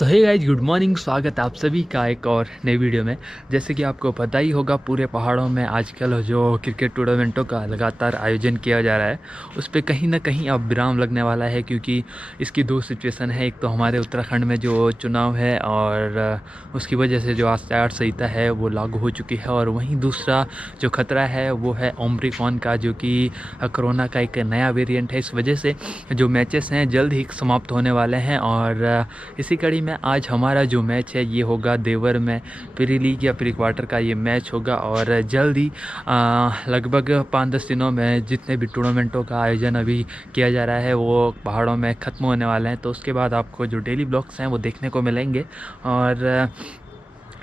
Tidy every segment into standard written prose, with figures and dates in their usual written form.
तो hey guys, good morning. स्वागत है आप सभी का एक और नई वीडियो में। जैसे कि आपको पता ही होगा, पूरे पहाड़ों में आजकल जो क्रिकेट टूर्नामेंटों का लगातार आयोजन किया जा रहा है, उस पर कहीं ना कहीं अब विराम लगने वाला है। क्योंकि इसकी दो सिचुएशन है। एक तो हमारे उत्तराखंड में जो चुनाव है और उसकी वजह से जो आचार संहिता है वो लागू हो चुकी है, और वहीं दूसरा जो खतरा है वो है ओमिक्रॉन का, जो कि कोरोना का एक नया वेरिएंट है। इस वजह से जो मैचेस हैं जल्द ही समाप्त होने वाले हैं। और इसी कड़ी में आज हमारा जो मैच है ये होगा देवर में। प्री लीग या प्री क्वार्टर का ये मैच होगा, और जल्द ही लगभग 5-10 दिनों में जितने भी टूर्नामेंटों का आयोजन अभी किया जा रहा है वो पहाड़ों में ख़त्म होने वाले हैं। तो उसके बाद आपको जो डेली ब्लॉग्स हैं वो देखने को मिलेंगे। और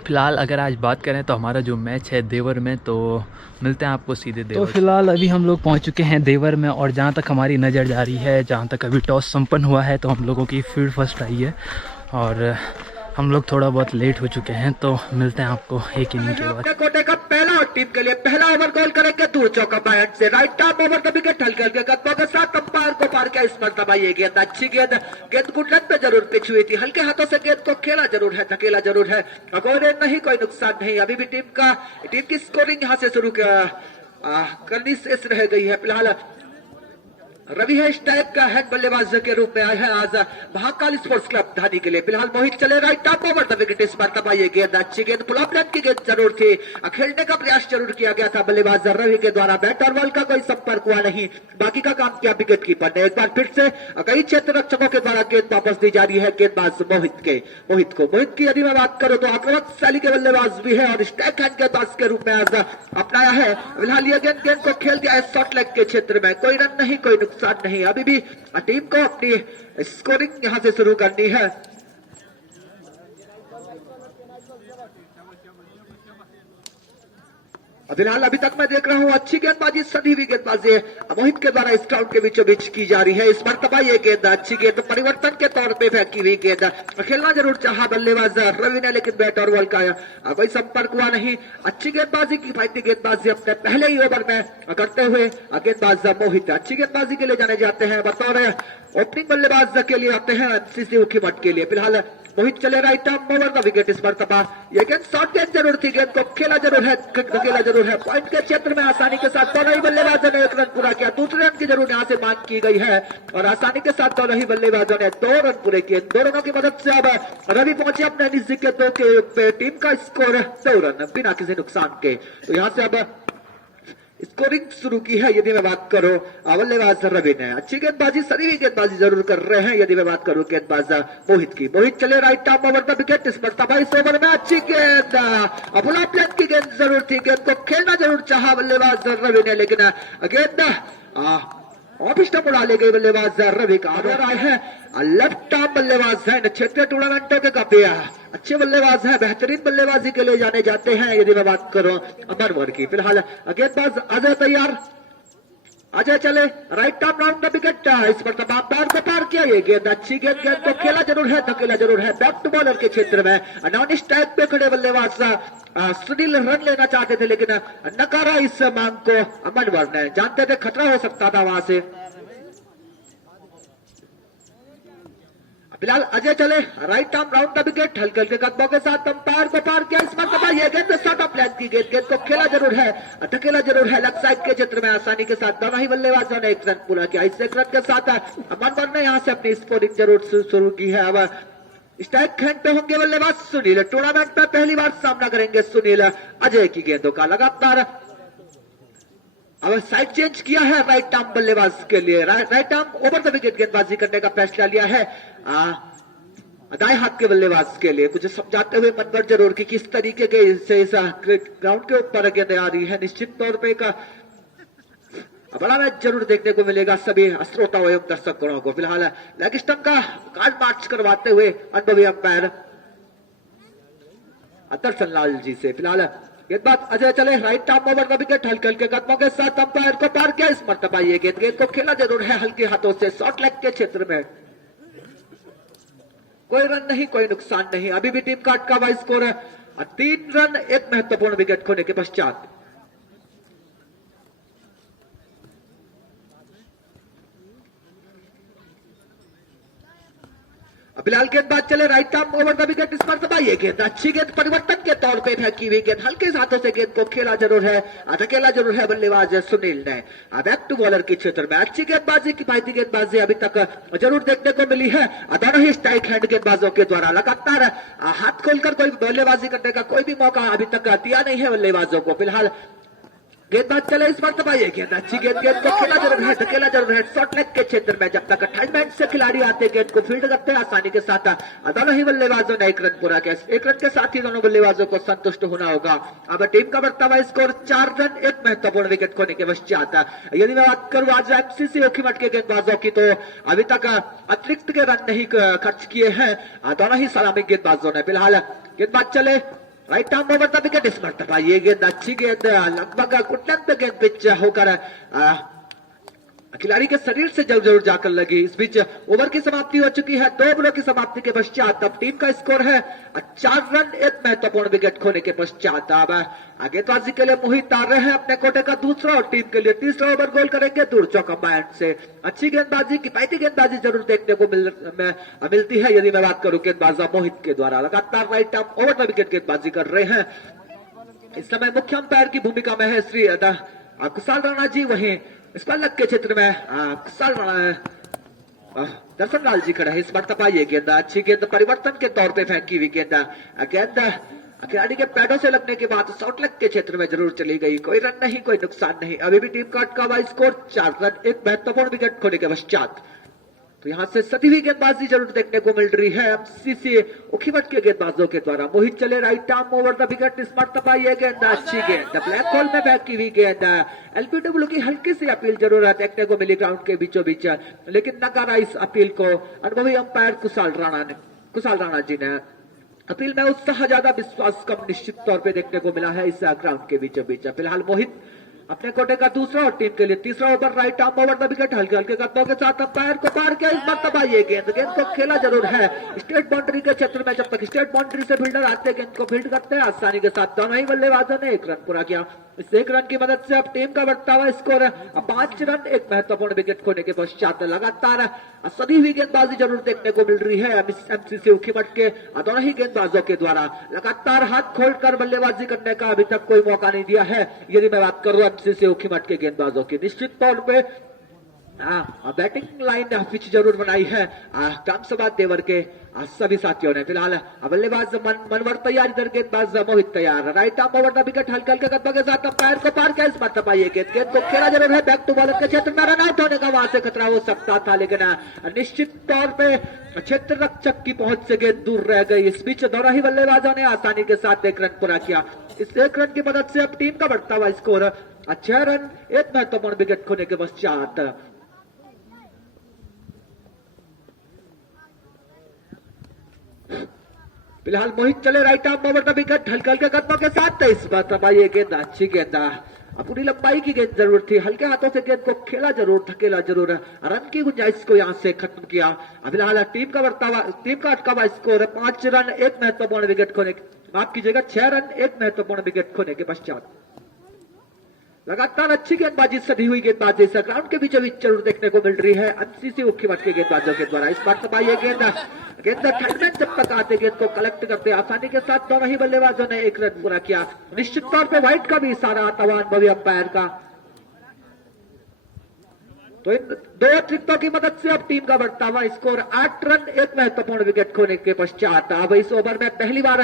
फिलहाल अगर आज बात करें तो हमारा जो मैच है देवर में, तो मिलते हैं आपको सीधे देवर। तो फिलहाल अभी हम लोग पहुंच चुके हैं देवर में, और जहां तक हमारी नज़र जा रही है, जहां तक अभी टॉस संपन्न हुआ है, तो हम लोगों की फील्ड फर्स्ट आई है। और हम लोग थोड़ा बहुत लेट हो चुके हैं, तो मिलते हैं आपको एक इनिंग के बाद। कोटे का पहला टीम के लिए पहला ओवर गोल करेंगे दूर चौका बैट से राइट टॉप ओवर का विकेट हल्के हल्के कदमों के साथ अंपायर को पार किया। इस मरतबा ये गेंद अच्छी गेंद, गेंद गुडलन पे जरूर पिच हुई थी, हल्के हाथों से गेंद को खेला जरूर है, धकेला जरूर है, कोई नहीं, कोई नुकसान नहीं। अभी भी टीम की स्कोरिंग यहाँ से शुरू करनी शेष रह गई है। फिलहाल रवि है स्ट्राइक का हेड बल्लेबाज के रूप में आए हैं आज महाकाल स्पोर्ट्स क्लब धानी के लिए। फिलहाल मोहित चले right top over the wicket. इस मरतबा ये गेंद अच्छी गेंद, पुल ऑफ लेंथ की गेंद जरूर थी, खेलने का प्रयास जरूर किया गया था बल्लेबाज रवि के द्वारा। बैट और बॉल का कोई संपर्क हुआ नहीं, बाकी का काम किया विकेट कीपर ने। एक बार फिर से कई क्षेत्र रक्षकों के द्वारा गेंद वापस दी जा रही है गेंदबाज मोहित की यदि मैं बात करूं तो आक्रामक शैली के बल्लेबाज भी है और स्ट्राइक हैंड गेंदबाज के रूप में आज अपनाया है। फिलहाल ये गेंद को खेल दिया है शॉर्ट लेग के क्षेत्र में, कोई रन नहीं, कोई नुकसान नहीं। अभी भी टीम को अपनी स्कोरिंग यहां से शुरू करनी है। फिलहाल अभी तक मैं देख रहा हूं अच्छी गेंदबाजी, सदी हुई गेंदबाजी मोहित के द्वारा इस ग्राउंड के बीचों बीच की जा रही है। इस मरतबा ये गेंद अच्छी गेंद, परिवर्तन के तौर पे फेंकी हुई गेंद, खेलना जरूर चाहा बल्लेबाज रवि ने, लेकिन बैट और बॉल का कोई संपर्क हुआ नहीं। अच्छी गेंदबाजी, किफायती गेंदबाजी अपने पहले ही ओवर में करते हुए गेंदबाज मोहित अच्छी गेंदबाजी के लिए जाने जाते हैं। बतौर ओपनिंग बल्लेबाज के लिए आते हैं सीसी उखीमठ के लिए। फिलहाल मोहित चले right arm over the wicket. इस मरतबा ये गेंद शॉर्ट गेंद जरूर थी, गेंद को खेला जरूर है, धकेला जरूर है, पॉइंट के क्षेत्र में आसानी के साथ दोनों ही बल्लेबाजों ने एक रन पूरा किया। दूसरे रन की जरूर यहां से मांग की गई है और आसानी के साथ दोनों ही बल्लेबाजों ने 2 रन पूरे किए। 2 रनों की मदद से अब रवि पहुंचे अपने निजी के 2 के टीम का स्कोर 2 रन बिना किसी नुकसान के। तो यहां से अब स्कोरिंग शुरू की है। यदि मैं बात करूं बल्लेबाज रवि ने अच्छी गेंदबाजी, सदी हुई गेंदबाजी जरूर कर रहे हैं। यदि मैं बात करूं गेंदबाज मोहित चले right arm over the wicket. इस पर 22 ओवर में अच्छी गेंद, फुल ऑफ लेंथ की गेंद जरूर थी, गेंद को खेलना जरूर चाहा बल्लेबाज रवि ने, लेकिन गेंद ऑफ स्टंप उड़ा ले गई बल्लेबाज रवि का। अगर आए हैं लेफ्ट आर्म बल्लेबाज है, क्षेत्रीय टूर्नामेंटों के काफी अच्छे बल्लेबाज हैं, बेहतरीन बल्लेबाजी के लिए जाने जाते हैं। यदि मैं बात करूं अमरवर की, फिलहाल गेंदबाज अजय तैयार, अजय चले right arm round the wicket. इस पर तमाम पैर को पार किया, ये गेंद अच्छी गेंद, गेंद को खेला जरूर है, धकेला जरूर है, बैक टू बॉलर के क्षेत्र में। नॉन स्ट्राइक पे खड़े बल्लेबाज सुनील रन लेना चाहते थे, लेकिन नकारा इस मांग को अमरवर ने, जानते थे खतरा हो सकता था वहां से। फिलहाल अजय चले right arm round the wicket, हल्के हल्के कदमों के साथ अंपायर को पार किया। इस मरतबा ये गेंद शॉर्ट ऑफ लेंथ की गेंद, गेंद को खेला जरूर है, धकेला जरूर है, लेग साइड के क्षेत्र में आसानी के साथ दोनों ही बल्लेबाजों ने 1 रन पूरा किया। इस 1 रन के साथ अमरवर ने यहां से अपनी स्कोरिंग जरूर शुरू की है। अब स्ट्राइक हैंड पे होंगे बल्लेबाज सुनील, टूर्नामेंट में पहली बार सामना करेंगे सुनील अजय की गेंदों का। लगातार अब साइड चेंज किया है राइट आर्म बल्लेबाज के लिए, right arm over the wicket गेंदबाजी करने का फैसला लिया है दाएं हाथ के बल्लेबाज के लिए। कुछ समझाते हुए मनगढ़ जरूर कि किस तरीके के से इस ग्राउंड के ऊपर गेंद आ रही है। निश्चित तौर पे एक बड़ा मैच जरूर देखने को मिलेगा सभी श्रोताओं एवं दर्शकों को। फिलहाल लेग स्टंप का कार्ड मार्च करवाते हुए अनुभवी अंपायर दर्शन लाल जी से। फिलहाल गेंदबाज अजय चले right arm over the wicket, हल्के हल्के कदमों के साथ अंपायर को पार किया। इस मरतबा ये गेंद को खेला जरूर है हल्के हाथों से, शॉर्ट लेग के क्षेत्र में, कोई रन नहीं, कोई नुकसान नहीं। अभी भी टीम का अटका हुआ स्कोर है 3 रन एक महत्वपूर्ण विकेट खोने के पश्चात। फिलहाल गेंदबाज चले right arm over the wicket, इस पर दबाइए गेंद, अच्छी गेंद परिवर्तन के तौर पे फेंकी हुई गेंद, हल्के हाथों से गेंद को खेला जरूर है, धकेला जरूर है बल्लेबाज सुनील ने। बैक टू बॉलर के क्षेत्र में अच्छी गेंदबाजी, किफायती गेंदबाजी अभी तक जरूर देखने को मिली है दोनों ही स्ट्राइक हैंड गेंदबाजों के द्वारा। लगातार हाथ खोलकर कोई बल्लेबाजी करने का कोई भी मौका अभी तक दिया नहीं है बल्लेबाजों को। फिलहाल गेंदबाज चले, इस पर दबाइए गेंद, अच्छी गेंद, गेंद को खेला जरूर है, धकेला जरूर है शॉर्ट लेग के क्षेत्र में। जब तक अटैचमेंट से खिलाड़ी आते गेंद को फील्ड करते हैं आसानी के साथ दोनों ही बल्लेबाजों ने एक रन पूरा किया। एक रन के साथ ही दोनों बल्लेबाजों को संतुष्ट होना होगा। अब टीम का बढ़ता हुआ स्कोर 4 रन, एक महत्वपूर्ण विकेट खोने के पश्चात। यदि मैं बात करूं आज एमसीसी ओखीमठ के गेंदबाजों की, तो अभी तक अतिरिक्त के रन नहीं खर्च किए हैं दोनों ही सलामी गेंदबाजों ने। फिलहाल गेंदबाज चले right arm over the wicket, इस मरतबा ये गेंद अच्छी गेंद, लगभग घुटने पे गेंद पिच होकर खिलाड़ी के शरीर से जरूर जाकर लगी। इस बीच ओवर की समाप्ति हो चुकी है, 2 ओवरों की समाप्ति के पश्चात अब टीम का स्कोर है 4 रन, एक महत्वपूर्ण विकेट खोने के पश्चात। अब गेंदबाजी के लिए मोहित आ रहे हैं अपने कोटे का दूसरा और टीम के लिए तीसरा ओवर गोल करेंगे दूर चौका बैट से। अच्छी गेंदबाजी, किफायती गेंदबाजी जरूर देखने को मिलती है यदि मैं बात करूं गेंदबाजा मोहित के द्वारा। लगातार right arm over the wicket गेंदबाजी कर रहे हैं। इस समय मुख्य अंपायर की भूमिका में है श्री कुशाल राणा जी, वहीं इस पल्लक के क्षेत्र में कुशाल राणा दर्शन लाल जी खड़ा है। इस मरतबा ये गेंद अच्छी गेंद, परिवर्तन के तौर पे फेंकी हुई गेंद, गेंद खिलाड़ी के पैडों से लगने के बाद शॉर्ट लेग के क्षेत्र में जरूर चली गई। कोई रन नहीं, कोई नुकसान नहीं। अभी भी टीम का अटका हुआ स्कोर 4 रन, एक महत्वपूर्ण विकेट खोने के पश्चात। तो यहां से सदी हुई गेंदबाजी जरूर देखने को मिल रही है एमसीसी ओखीमठ के गेंदबाजों के द्वारा। मोहित चले right arm over the wicket, इस मरतबा ये गेंद अच्छी गेंद, ब्लैक होल में फेंकी हुई गेंद। एलपीडब्ल्यू की हल्की सी अपील जरूर देखने को मिली ग्राउंड के बीचों बीच, लेकिन नकारा इस अपील को अनुभवी अंपायर कुशाल राणा जी ने। अपील में उत्साह ज्यादा, विश्वास कम निश्चित तौर पर देखने को मिला है इस ग्राउंड के बीचों बीच। फिलहाल मोहित अपने कोटे का दूसरा और टीम के लिए तीसरा over right arm over the wicket, हल्के हल्के कदमों के साथ अंपायर को पार किया। इस मरतबा ये गेंद को खेला जरूर है स्टेट बाउंड्री के क्षेत्र में। जब तक स्टेट बाउंड्री से फील्डर आते गेंद को फील्ड करते हैं आसानी के साथ दोनों ही बल्लेबाजों ने 1 रन पूरा किया। इस 1 रन की मदद से अब टीम का बढ़ता हुआ स्कोर 5 रन, एक महत्वपूर्ण विकेट खोने के पश्चात। लगातार सदी हुई गेंदबाजी जरूर देखने को मिल रही है एमसीसी ओखीमठ के दोनों ही गेंदबाजों के द्वारा। लगातार हाथ खोलकर बल्लेबाजी करने का अभी तक कोई मौका नहीं दिया है यदि मैं बात करूं एमसीसी ओखीमठ के गेंदबाजों की। निश्चित तौर पे बैटिंग लाइन पिच जरूर बनाई है कामसभा देवर के सभी साथियों ने। फिलहाल बल्लेबाज मनवर तैयार, इधर गेंदबाज मोहित तैयार। Right arm over the wicket, हल्के हल्के कदमों के साथ अंपायर को पार किया। इस मरतबा ये गेंद को खेला जरूर है बैक टू बॉलर के क्षेत्र में। रन आउट होने का वहां से खतरा हो सकता था, लेकिन निश्चित तौर पे क्षेत्र रक्षक की पहुंच से गेंद दूर रह गई। इस बीच दोनों ही बल्लेबाजों ने आसानी के साथ 1 रन पूरा किया। इस 1 रन की मदद से अब टीम का बढ़ता हुआ स्कोर 6 रन, एक महत्वपूर्ण विकेट खोने के पश्चात। फिलहाल मोहित चले right arm over the wicket, हल्के हल्के कदमों के साथ। इस बार ये गेंद अच्छी गेंद, पूरी लंबाई की गेंद जरूर थी, हल्के हाथों से गेंद को खेला जरूर, धकेला जरूर, रन की गुंजाइश को यहां से खत्म किया। फिलहाल टीम का अटका हुआ स्कोर 5 रन, एक महत्वपूर्ण विकेट खोने, माफ कीजिएगा 6 रन, एक महत्वपूर्ण विकेट खोने के पश्चात। लगातार अच्छी गेंदबाजी, सधी हुई गेंदबाजी इस ग्राउंड के बीचों बीच जरूर देखने को मिल रही है एमसीसी ओखीमठ के गेंदबाजों के द्वारा। इस मरतबा ये गेंद ठंड जब तक आते गेंद को कलेक्ट करते आसानी के साथ दोनों ही बल्लेबाजों ने 1 रन पूरा किया। निश्चित तौर पे व्हाइट का भी इशारा आता हुआ अनुभवी अंपायर का। तो इन 2 अतिरिक्तों की मदद से अब टीम का बढ़ता हुआ स्कोर 8 रन, एक महत्वपूर्ण विकेट खोने के पश्चात। अब इस ओवर में पहली बार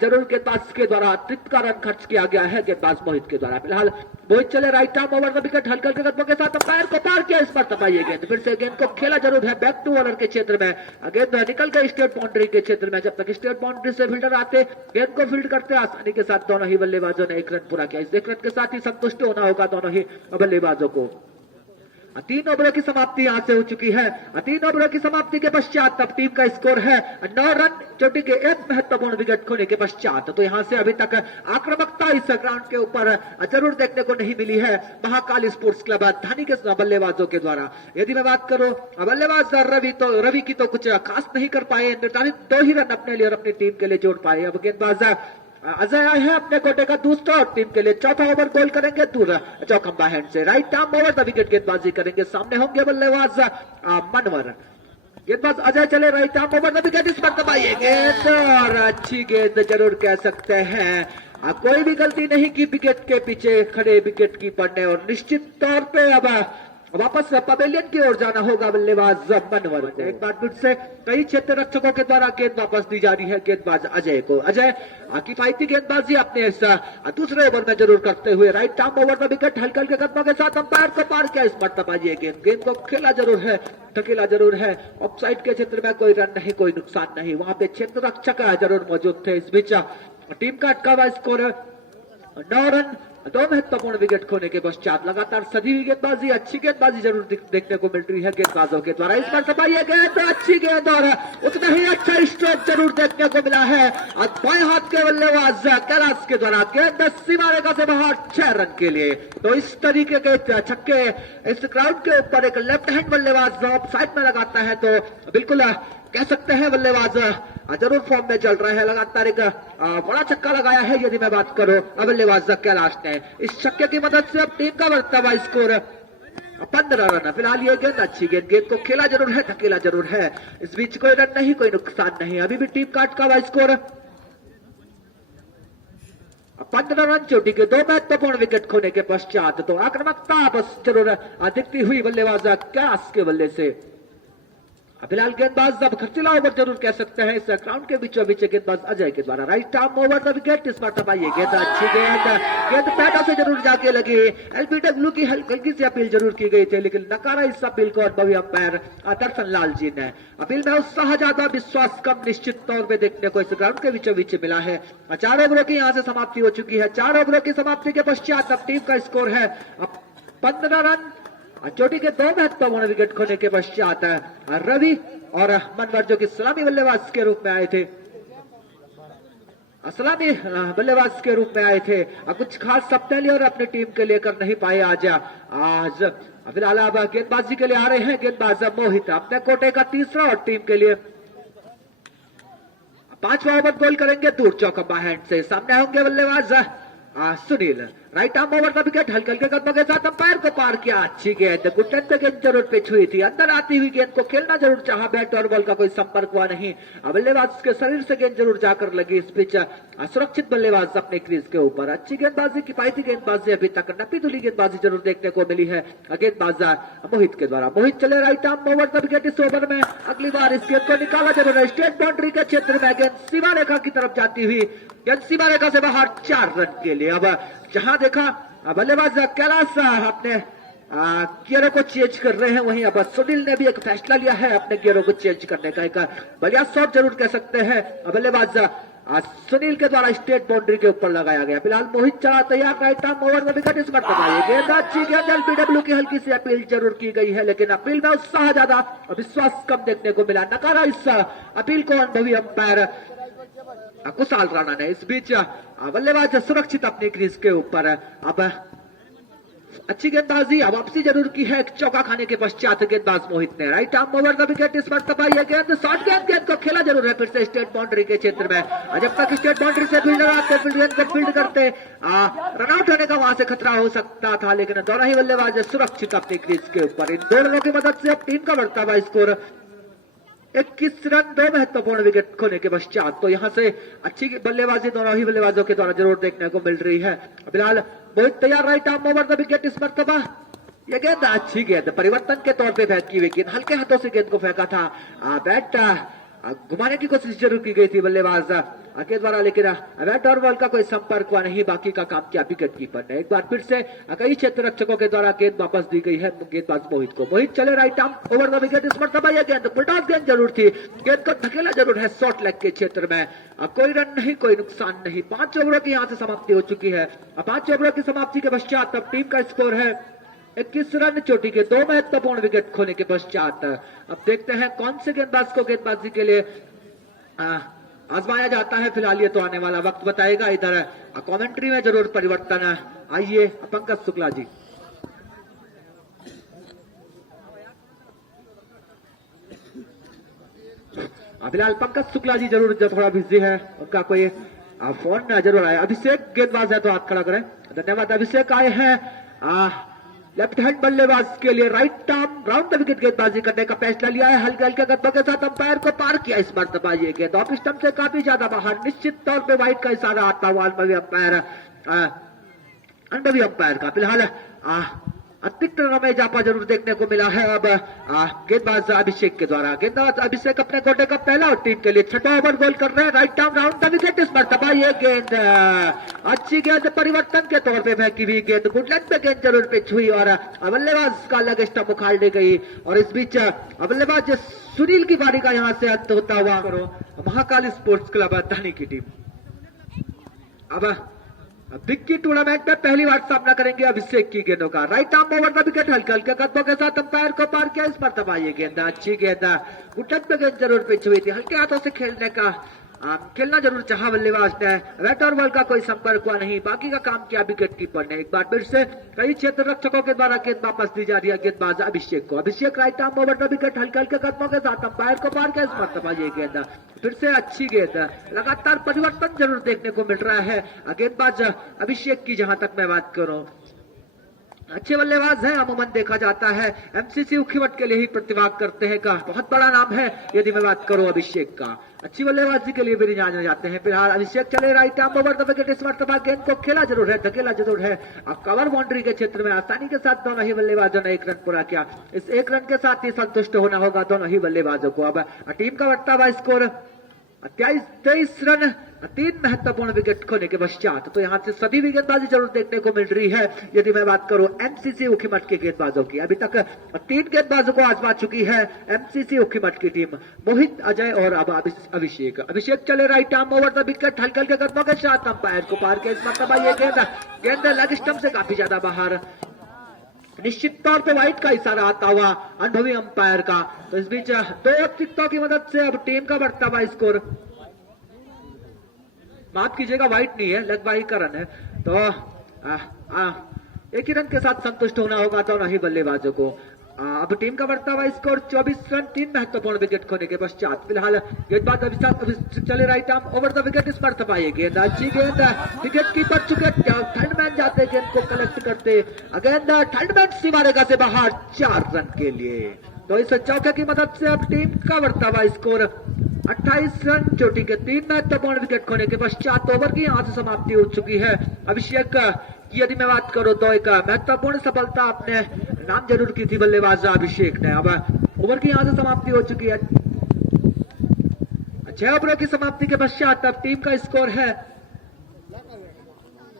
जरूर गेंदबाज के द्वारा अतिरिक्त का रन खर्च किया गया है गेंदबाज मोहित के द्वारा। फिलहाल मोहित चले right arm over the wicket, हल्के हल्के कदमों के साथ अंपायर को पार किया। इस मरतबा ये गेंद फिर से गेंद को खेला जरूर है बैक टू बॉलर के क्षेत्र में। गेंद निकल गई स्टेट बाउंड्री के क्षेत्र में। जब तक स्टेट बाउंड्री से फील्डर आते गेंद को फील्ड करते आसानी के साथ दोनों ही बल्लेबाजों ने 1 रन पूरा किया। इस 1 रन के साथ ही संतुष्ट होना होगा दोनों ही बल्लेबाजों को। 3 ओवरों की समाप्ति यहां से हो चुकी है। 3 ओवरों की समाप्ति के पश्चात अब टीम का स्कोर है 9 रन, चोटी के एक महत्वपूर्ण विकेट खोने के पश्चात। तो यहां से अभी तक आक्रामकता इस ग्राउंड के ऊपर जरूर देखने को नहीं मिली है महाकाल स्पोर्ट्स क्लब धानी के बल्लेबाजों के द्वारा। यदि मैं बात करूं बल्लेबाज रवि की तो कुछ खास नहीं कर पाए, निर्धारित 2 ही रन अपने लिए और अपनी टीम के लिए जोड़ पाए। अब गेंदबाज अजय आए हैं अपने कोटे का दूसरा और टीम के लिए चौथा ओवर गोल करेंगे दूर चौखंबा हैंड से। Right arm over the wicket गेंदबाजी करेंगे, सामने होंगे बल्लेबाज मनवर। गेंदबाज अजय चले right arm over the wicket, इस मरतबा ये गेंद और अच्छी गेंद जरूर कह सकते हैं। कोई भी गलती नहीं की विकेट के पीछे खड़े विकेट कीपर ने, और निश्चित तौर पे अब वापस पवेलियन की ओर जाना होगा बल्लेबाज मनवर को। एक बार फिर से कई क्षेत्र रक्षकों के द्वारा गेंद वापस दी जा रही है गेंदबाज अजय को। अजय किफायती गेंदबाजी अपने इस दूसरे ओवर में जरूर करते हुए right arm over the wicket हल्के हल्के कदमों के साथ अंपायर को पार किया। इस मरतबा ये गेंद को खेला जरूर है, धकेला जरूर है। ऑफसाइड के क्षेत्र में कोई रन नहीं, कोई नुकसान नहीं, वहां पे क्षेत्र रक्षक जरूर मौजूद थे। इस बीच टीम का अटका हुआ स्कोर 9 रन, 2 महत्वपूर्ण विकेट खोने के पश्चात लगातार सदी हुई गेंदबाजी, अच्छी गेंदबाजी जरूर देखने को मिल रही है गेंदबाजों के द्वारा। इस बार ये गेंद अच्छी गेंद और उतना ही अच्छा स्ट्रोक जरूर देखने को मिला है। और बाएं हाथ के बल्लेबाज कैलाश के द्वारा गेंद सीमा रेखा से बाहर 6 रन के लिए। तो इस तरीके के छक्के इस ग्राउंड के ऊपर एक लेफ्ट हैंड बल्लेबाज ऑफ साइड में लगाता है तो बिल्कुल कह सकते हैं बल्लेबाज जरूर फॉर्म में चल रहा है। लगातार एक बड़ा छक्का लगाया है यदि मैं बात करूं बल्लेबाज कैलाश ने। इस छक्के की मदद से अब टीम का बढ़ता हुआ स्कोर 15 रन। फिलहाल ये गेंद अच्छी गेंद को खेला जरूर है, धकेला जरूर है। इस बीच कोई रन नहीं, कोई नुकसान नहीं, अभी भी टीम का अटका हुआ स्कोर 15 रन। चोटी के 2 महत्वपूर्ण विकेट खोने के पश्चात तो आक्रामकता बस जरूर दिखती हुई बल्लेबाज कैलाश के बल्ले से। फिलहाल गेंदबाज अब खर्चीला ओवर जरूर कह सकते हैं इस ग्राउंड के बीचों बीच गेंदबाज अजय के द्वारा right arm over the wicket. इस मरतबा ये गेंद अच्छी गेंद पैडों से जरूर जाके लगी। एलबीडब्ल्यू की हल्की सी अपील जरूर की गई थी, लेकिन नकारा इस अपील को अनुभवी अंपायर दर्शन लाल जी ने। अपील में उत्साह ज्यादा, विश्वास कम निश्चित तौर पर देखने को इस ग्राउंड के बीचों बीच मिला है। 4 ओवरों की यहाँ से समाप्ति हो चुकी है। 4 ओवरों की समाप्ति के पश्चात अब टीम का स्कोर है 15 रन। चोटी के 2 महत्वपूर्ण विकेट खोने के पश्चात रवि और मनवर जो कि सलामी बल्लेबाज के रूप में आए थे, सलामी बल्लेबाज के रूप में आए थे, कुछ खास सप्ताह और अपनी टीम के लिए कर नहीं पाए आज फिलहाल अब गेंदबाजी के लिए आ रहे हैं गेंदबाज मोहित अपने कोटे का तीसरा और टीम के लिए 5वां ओवर गोल करेंगे दूर चौका हैंड से। सामने होंगे बल्लेबाज Sunil right arm over the wicket हल्के हल्के कदमों के साथ अंपायर को पार किया। अच्छी गेंद घुटन पे गेंद जरूर पिच हुई थी, अंदर आती हुई गेंद को खेलना जरूर चाहा, बैट और बॉल का कोई संपर्क हुआ नहीं। बल्लेबाज के शरीर से गेंद जरूर जाकर लगी। इस पिच सुरक्षित बल्लेबाज अपने क्रीज के ऊपर। अच्छी गेंदबाजी, किफायती गेंदबाजी अभी तक नपी धुली गेंदबाजी जरूर देखने को मिली है गेंदबाज मोहित के द्वारा। मोहित चले right arm over the wicket. इस ओवर में अगली बार इस गेंद को निकाला जरूर है। स्टेट बाउंड्री के क्षेत्र में गेंद सीमा रेखा की तरफ जाती हुई, गेंद सीमा रेखा से बाहर 4 रन के लिए। अब जहां देखा बल्लेबाज कैलाश अपने गियरों को चेंज कर रहे हैं, वहीं अब सुनील ने भी एक फैसला लिया है अपने गियरों को चेंज करने का। एक बढ़िया शॉट जरूर कह सकते हैं बल्लेबाज सुनील के द्वारा स्टेट बाउंड्री के ऊपर लगाया गया। फिलहाल मोहित चला तैयार right arm over the wicket. इस मरतबा ये गेंद अच्छी गेंद, एलबीडब्ल्यू की हल्की सी अपील जरूर की गई है, लेकिन अपील में उत्साह ज्यादा, विश्वास कम देखने को मिला। नकारा इस अपील को अनुभवी अंपायर कुशाल राणा ने। इस बीच बल्लेबाज सुरक्षित अपनी क्रीज के ऊपर। अब अच्छी गेंदबाजी, वापसी जरूर की है चौका खाने के पश्चात गेंदबाज मोहित ने right arm over the wicket. इस मरतबा यह गेंद शॉर्ट गेंद को खेला जरूर है फिर से स्टेट बाउंड्री के क्षेत्र में। जब तक स्टेट बाउंड्री से फील्डर आते फील्ड करते रनआउट होने का वहां से खतरा हो सकता था, लेकिन दोनों ही बल्लेबाज सुरक्षित अपनी क्रीज के ऊपर। इन 2 रनों की मदद से अब टीम का बढ़ता हुआ स्कोर 21 रन, 2 महत्वपूर्ण विकेट खोने के पश्चात। तो यहां से अच्छी बल्लेबाजी दोनों ही बल्लेबाजों के द्वारा जरूर देखने को मिल रही है। फिलहाल मोहित तैयार right arm over the wicket. इस मरतबा यह गेंद अच्छी गेंद, परिवर्तन के तौर पे फेंकी हुई गेंद, हल्के हाथों से गेंद को फेंका था। बैट घुमाने की कोशिश जरूर की गई थी बल्लेबाज के द्वारा, लेकिन बैट और बॉल का कोई संपर्क हुआ नहीं। बाकी का काम किया विकेट कीपर ने। एक बार फिर से कई क्षेत्र रक्षकों के द्वारा गेंद वापस दी गई है गेंदबाज मोहित को। मोहित चले right arm over the wicket. इस मरतबा यह गेंद बुलडॉग गेंद जरूर थी, गेंद को धकेला जरूर है शॉर्ट लेग के क्षेत्र में। कोई रन नहीं, कोई नुकसान नहीं। 5 ओवरों की यहाँ से समाप्ति हो चुकी है। 5 ओवरों की समाप्ति के पश्चात अब टीम का स्कोर है 21 रन। चोटी के 2 महत्वपूर्ण विकेट खोने के पश्चात अब देखते हैं कौन से गेंदबाज को गेंदबाजी के लिए आजमाया जाता है। फिलहाल ये तो आने वाला वक्त बताएगा। इधर कमेंट्री में जरूर परिवर्तन। आइए पंकज शुक्ला जी। फिलहाल पंकज शुक्ला जी जरूर थोड़ा बिजी है, उनका कोई फोन जरूर आया। अभिषेक गेंदबाज है तो हाथ खड़ा करें। धन्यवाद। अभिषेक आए हैं लेफ्ट हैंड बल्लेबाज के लिए right arm round the wicket गेंदबाजी करने का फैसला लिया है। हल्के हल्के कदमों के साथ अंपायर को पार किया इस मरतबा ये गेंद ऑफ स्टंप से काफी ज्यादा बाहर, निश्चित तौर पे वाइड का इशारा आता हुआ अनुभवी अंपायर का। फिलहाल अतिरिक्त रनों में इजाफा जरूर देखने को मिला है अब गेंदबाज अभिषेक के द्वारा। गेंदबाज अभिषेक अपने कोटे का पहला और टीम के लिए छठा ओवर गोल कर रहे हैं। Right arm round the wicket इस मरतबा ये गेंद अच्छी गेंद परिवर्तन के तौर पे फेंकी हुई गेंद, गुडलैंड पे गेंद जरूर पिच हुई और बल्लेबाज का लेग स्टंप उखाड़ दी गई और इस बीच बल्लेबाज सुनील की बारी का यहाँ से अंत होता हुआ महाकाली स्पोर्ट्स क्लब धानी की टीम अब बिग टूर्नामेंट में पहली बार सामना करेंगे अभिषेक की गेंदों का। Right arm over the wicket हल्के हल्के कदमों के साथ अंपायर को पार किया इस मरतबा ये गेंद अच्छी गेंद, गुटक पे गेंद जरूर पिच हुई थी, हल्के हाथों से खेलना जरूर चाहा बल्लेबाज ने। बैट और बॉल का कोई संपर्क हुआ नहीं, बाकी का काम किया विकेट कीपर ने। एक बार फिर से कई क्षेत्र रक्षकों के द्वारा गेंद वापस दी जा रही है गेंदबाज अभिषेक को। Abhishek right arm over the wicket हल्के हल्के कदमों के साथ अंपायर को पार किया इस मरतबा ये गेंद फिर से अच्छी गेंद, लगातार परिवर्तन जरूर देखने को मिल रहा है गेंदबाज अभिषेक की। जहां तक मैं बात करूं, अच्छे बल्लेबाज हैं, अमूमन देखा जाता है एमसीसी उखीवट के लिए ही प्रतिभा करते हैं का बहुत बड़ा नाम है। यदि मैं बात करूं अभिषेक का, अच्छी बल्लेबाजी के लिए भी जाने जाते हैं। फिलहाल अभिषेक चले right arm over the wicket इस मरतबा गेंद को खेला जरूर है, धकेला जरूर है कवर बाउंड्री के क्षेत्र में आसानी के साथ दोनों ही बल्लेबाजों ने एक रन पूरा किया। इस एक रन के साथ ही संतुष्ट होना होगा दोनों ही बल्लेबाजों को। अब टीम का बढ़ता हुआ स्कोर 23 रन, 3 महत्वपूर्ण विकेट खोने के पश्चात। तो यहाँ से सभी गेंदबाजी जरूर देखने को मिल रही है। यदि मैं बात करूं एमसीसी उखीमठ के गेंदबाजों की, अभी तक 3 गेंदबाजों को आजमा चुकी है एमसीसी उखीमठ की टीम, मोहित, अजय और अब अभिषेक। अभिषेक चले right arm over the wicket हल्के हल्के कदमों के साथ अंपायर को पार किया इस मरतबा ये गेंद लेग स्टंप से काफी ज्यादा बाहर, निश्चित तौर पे वाइड का इशारा आता हुआ अनुभवी अंपायर का। तो इस बीच 2 अतिरिक्तों की मदद से अब टीम का बढ़ता हुआ स्कोर, माफ कीजिएगा वाइड नहीं है, लगवाई का रन है। तो एक ही रन के साथ संतुष्ट होना होगा दोनों ही बल्लेबाजों को। अब टीम का बढ़ता हुआ स्कोर 24 रन, 3 महत्वपूर्ण विकेट खोने के पश्चात। फिलहाल गेंदबाज अभिषेक चले right arm over the wicket इस मरतबा ये गेंद अच्छी गेंद, विकेट कीपर चुके थर्डमैन जाते गेंद को कलेक्ट करते, गेंद थर्डमैन सीमारेखा से बाहर 4 रन के लिए। तो इस चौके की मदद से अब टीम का बढ़ता हुआ स्कोर 28 रन, चोटी के 3 महत्वपूर्ण विकेट खोने के पश्चात ओवर की यहां से समाप्ति हो चुकी है। अभिषेक की यदि मैं बात करूं तो एक महत्वपूर्ण सफलता अपने नाम जरूर की थी बल्लेबाज अभिषेक ने। अब ओवर की यहां से समाप्ति हो चुकी है। 6 ओवरों की समाप्ति के पश्चात अब टीम का स्कोर है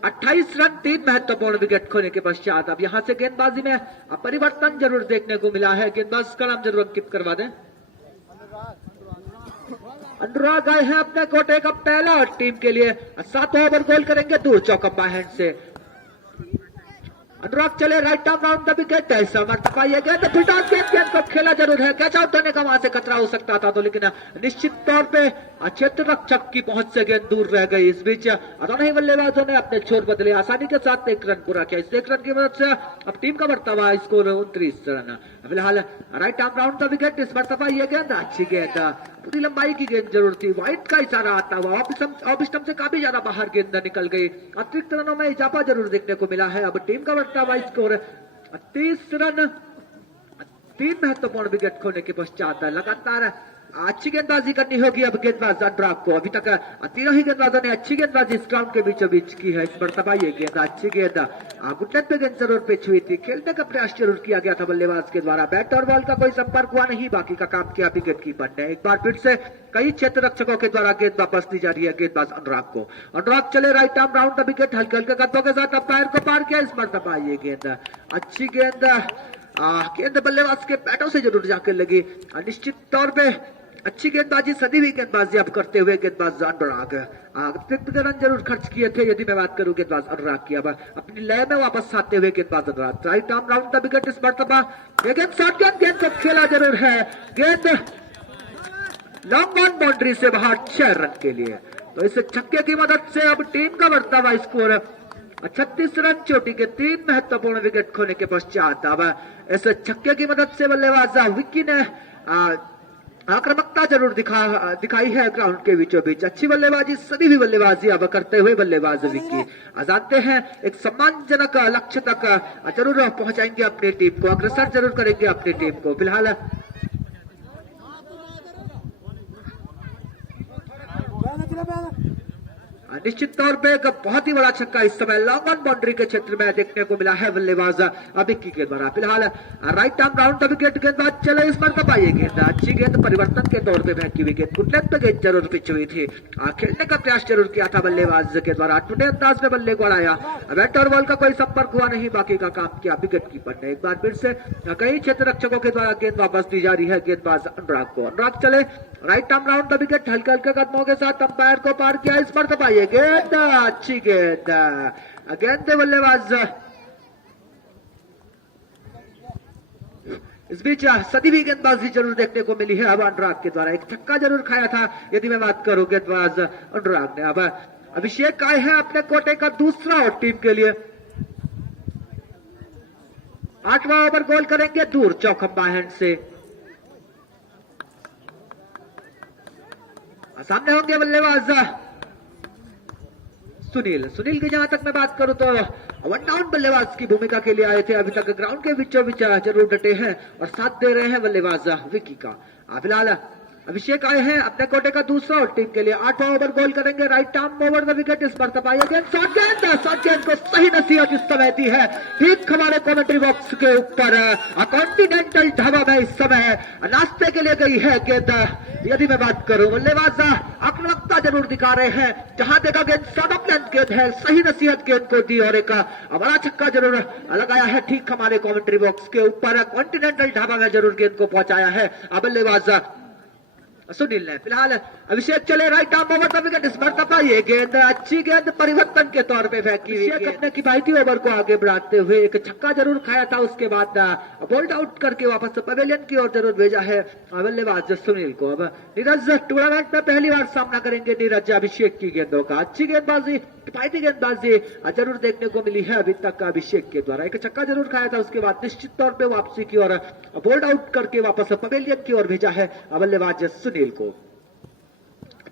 28 रन, 3 महत्वपूर्ण विकेट खोने के पश्चात। अब यहां से गेंदबाजी में परिवर्तन जरूर देखने को मिला है। गेंदबाज का नाम जरूर अंकित करवा दें। अनुराग आए हैं अपने कोटे का पहला और टीम के लिए 7 ओवर गोल करेंगे दूर चौका बाय हैंड से। अनुराग चले right arm round the wicket, ऐसा मरतबा ये गेंद फिटा गेंद को खेला जरूर है, कैच आउट होने का वहां से खतरा हो सकता था, तो लेकिन निश्चित तौर पे क्षेत्र रक्षक की पहुंच से गेंद दूर रह गई। इस बीच दोनों ही बल्लेबाजों ने अपने छोर बदले, आसानी के साथ 1 रन पूरा किया। इस 1 रन की मदद से अब टीम का बढ़ता हुआ स्कोर 29 रन। फिलहाल right arm round the wicket इस मरतबा ये गेंद अच्छी गेंद, पूरी लंबाई की गेंद जरूर थी, वाइड का इशारा आता हुआ ऑफ स्टंप से काफी ज्यादा बाहर गेंद निकल गई। अतिरिक्त रनों में इजाफा जरूर देखने को मिला है। अब टीम का बढ़ता हुआ स्कोर 30 रन, 3 महत्वपूर्ण विकेट खोने के पश्चात। लगातार अच्छी गेंदबाजी करनी होगी अब गेंदबाज अनुराग को। अभी तक तीनों ही गेंदबाजों ने अच्छी गेंदबाजी इस ग्राउंड के बीचों बीच की है। इस मरतबा ये गेंद अच्छी गेंद, गुटलेट पे गेंद जरूर पिच हुई थी, खेलने का प्रयास जरूर किया गया था बल्लेबाज के द्वारा, बैट और बॉल का कोई संपर्क हुआ नहीं, बाकी का काम किया विकेट कीपर ने। एक बार फिर से कई क्षेत्र रक्षकों के द्वारा गेंद वापस दी जा रही है गेंदबाज अनुराग को। अनुराग चले right arm round the wicket, हल्के हल्के कदमों के साथ अंपायर को पार किया। इस मरतबा ये गेंद अच्छी गेंद, गेंद बल्लेबाज के बैटों से जरूर जाकर लगी। निश्चित तौर पे अच्छी गेंदबाजी, सदी हुई गेंदबाजी अब करते हुए गेंदबाज अनुराग अतिरिक्त रन जरूर खर्च किए थे। यदि मैं बात करूं गेंदबाज अनुराग की, अब अपनी लय में वापस आते हुए गेंदबाज Anurag right arm round the wicket इस मरतबा ये गेंद शॉर्ट गेंद को खेला जरूर है, गेंद लॉन्ग ऑन बाउंड्री से बाहर 6 रन के लिए। तो इस छक्के की मदद से अब टीम का बढ़ता हुआ स्कोर 36 रन, चोटी के 3 महत्वपूर्ण विकेट खोने के पश्चात। अब इस छक्के की मदद से बल्लेबाज विक्की ने आक्रामकता जरूर दिखाई है ग्राउंड के बीचों बीच। अच्छी बल्लेबाजी, सदी भी बल्लेबाजी अब करते हुए बल्लेबाज विक्की जानते हैं एक सम्मानजनक लक्ष्य तक जरूर पहुंचाएंगे अपनी टीम को, अग्रसर जरूर करेंगे अपनी टीम को। फिलहाल निश्चित तौर पे एक बहुत ही बड़ा छक्का इस समय लॉन्ग ऑन बाउंड्री के क्षेत्र में देखने को मिला है बल्लेबाज विक्की के द्वारा। फिलहाल right arm round the wicket गेंदबाज चले इस पर पाइए गेंद, अच्छी गेंद परिवर्तन के तौर पे फेंकी विकेट, गुडलक पे गेंद जरूर पिच हुई थी, खेलने का प्रयास जरूर किया था बल्लेबाज के द्वारा, टूटे अंदाज में बल्ले को उड़ाया, बैट और बॉल का कोई संपर्क हुआ नहीं, बाकी का काम किया विकेट कीपर ने। एक बार फिर से कई क्षेत्र रक्षकों के द्वारा गेंद वापस दी जा रही है गेंदबाज अनुराग को। अनुराग चले right arm round the wicket, हल्के हल्के कदमों के साथ अंपायर को पार किया, इस पर पाइए गेंद, अच्छी गेंद, गेंद बल्लेबाज इस बीच सदी भी गेंदबाजी जरूर देखने को मिली है अब अनुराग के द्वारा। एक छक्का जरूर खाया था यदि मैं बात करूं गेंदबाज अनुराग ने। अब अभिषेक आए हैं अपने कोटे का दूसरा और टीम के लिए 8वां ओवर गोल करेंगे दूर चौखंबा हैंड से। सामने होंगे बल्लेबाज सुनील की जहां तक मैं बात करूं तो वन डाउन बल्लेबाज की भूमिका के लिए आए थे, अभी तक ग्राउंड के बीचों बीच जरूर डटे हैं और साथ दे रहे हैं बल्लेबाज विक्की का। फिलहाल अभिषेक आए हैं अपने कोटे का दूसरा और टीम के लिए 8वां ओवर गोल करेंगे right arm over the wicket, इस पर तपाइए गेंद, शॉट गेंद को सही नसीहत इस समय दी है ठीक हमारे कमेंट्री बॉक्स के ऊपर। कॉन्टिनेंटल ढाबा में इस समय नाश्ते के लिए गई है गेंद। यदि मैं बात करूं बल्लेबाज आक्रामकता जरूर दिखा रहे हैं, जहां देखा गेंद शॉर्ट ऑफ लेंथ गेंद है, सही नसीहत गेंद को दी और एक बड़ा छक्का जरूर लगाया है ठीक हमारे कमेंट्री बॉक्स के ऊपर। कॉन्टिनेंटल ढाबा में जरूर गेंद को पहुंचाया है बल्लेबाज सुनील ने। फिलहाल अभिषेक चले right arm over the wicket, इस पर तपाइए गेंद, अच्छी गेंद परिवर्तन के तौर पे फेंकी हुई, अपने किफायती ओवर को आगे बढ़ाते हुए एक छक्का जरूर खाया था, उसके बाद बोल्ड आउट करके वापस पवेलियन की ओर जरूर भेजा है बल्लेबाज सुनील को। अब नीरज टूर्नामेंट में पहली बार सामना करेंगे नीरज अभिषेक की गेंदों का। अच्छी गेंदबाजी, किफायती गेंदबाजी जरूर देखने को मिली है अभी तक अभिषेक के द्वारा। एक छक्का जरूर खाया था, उसके बाद निश्चित तौर पे वापसी की ओर बोल्ड आउट करके वापस पवेलियन की ओर भेजा है बल्लेबाज सुनील को।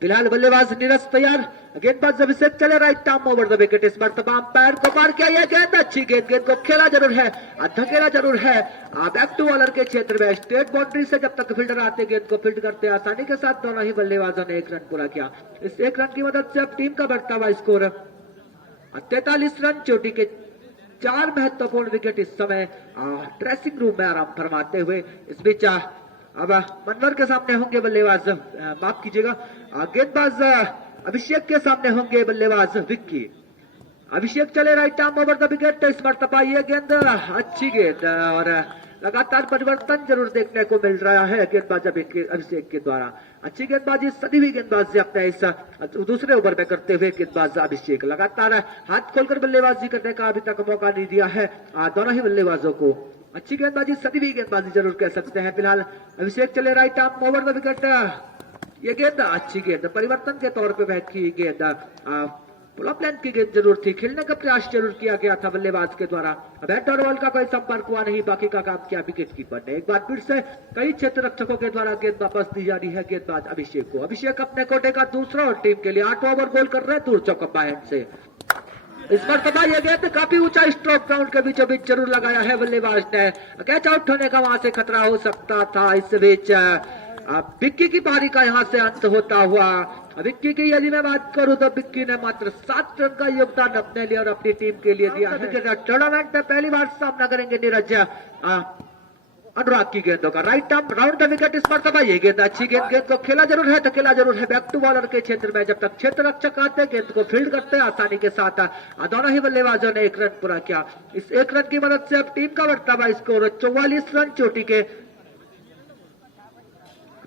फिलहाल बल्लेबाज नीरज तैयार, गेंदबाज अभिषेक चले right arm over the wicket, इस पर तमाम पैर को पार किया यह गेंद, अच्छी गेंद को खेला जरूर है, धकेला जरूर है बैक टू बॉलर के क्षेत्र में। स्टेट बाउंड्री से जब तक फील्डर आते गेंद को फील्ड करते आसानी के साथ दोनों ही बल्लेबाजों ने 1 रन पूरा किया। इस 1 रन की मदद से अब टीम का बढ़ता हुआ स्कोर 43 रन। चोटी के 4 महत्वपूर्ण विकेट इस समय ड्रेसिंग रूम में आराम फरमाते हुए। इस बीच अब मनवर के सामने होंगे बल्लेबाज, माफ कीजिएगा, गेंदबाज अभिषेक के सामने होंगे बल्लेबाज विक्की। अभिषेक चले right arm over the wicket, इस पर तपाइए गेंद, अच्छी गेंद और लगातार परिवर्तन जरूर देखने को मिल रहा है गेंदबाज अभिषेक के द्वारा। अच्छी गेंदबाजी, सदी भी गेंदबाजी अपने इस दूसरे ओवर में करते हुए गेंदबाज अभिषेक लगातार हाथ खोलकर बल्लेबाजी करने का अभी तक मौका नहीं दिया है दोनों ही बल्लेबाजों को। अच्छी गेंदबाजी, सदी भी गेंदबाजी जरूर कह सकते हैं। फिलहाल अभिषेक चले right arm over the wicket, ये गेंद अच्छी गेंद परिवर्तन के तौर पे फेंकी गेंद, पुल ऑफ लेंथ की गेंद जरूर थी, खेलने का प्रयास जरूर किया गया था बल्लेबाज के द्वारा, बैट और बॉल का कोई संपर्क हुआ नहीं, बाकी का काम किया विकेट कीपर ने। एक बार फिर से कई क्षेत्र रक्षकों के द्वारा गेंद वापस दी जा रही है गेंदबाज अभिषेक को। अभिषेक अपने कोटे का दूसरा और टीम के लिए 8वां ओवर गोल कर रहे हैं दूर चौकप्पा हैंड से। इस पर तबाह यह गेंद काफी ऊंचा स्ट्रोक ग्राउंड के बीचों बीच जरूर लगाया है बल्लेबाज ने, कैच आउट होने का वहां से खतरा हो सकता था। इस बीच विक्की की पारी का यहां से अंत होता हुआ। विक्की की यदि मैं बात करूं तो विक्की ने मात्र 7 रन का योगदान अपने लिए और अपनी टीम के लिए दिया है। टूर्नामेंट में पहली बार सामना करेंगे नीरज अनुराग की गेंदों का। Right arm round the wicket, इस पर तबाही गेंद, अच्छी गेंद को खेला जरूर है, धकेला जरूर है बैक टू बॉलर के क्षेत्र में। जब तक क्षेत्र रक्षक आते गेंद को फील्ड करते आसानी के साथ दोनों ही बल्लेबाजों ने 1 रन पूरा किया। इस 1 रन की मदद से अब टीम का बढ़ता हुआ स्कोर 44 रन। चोटी के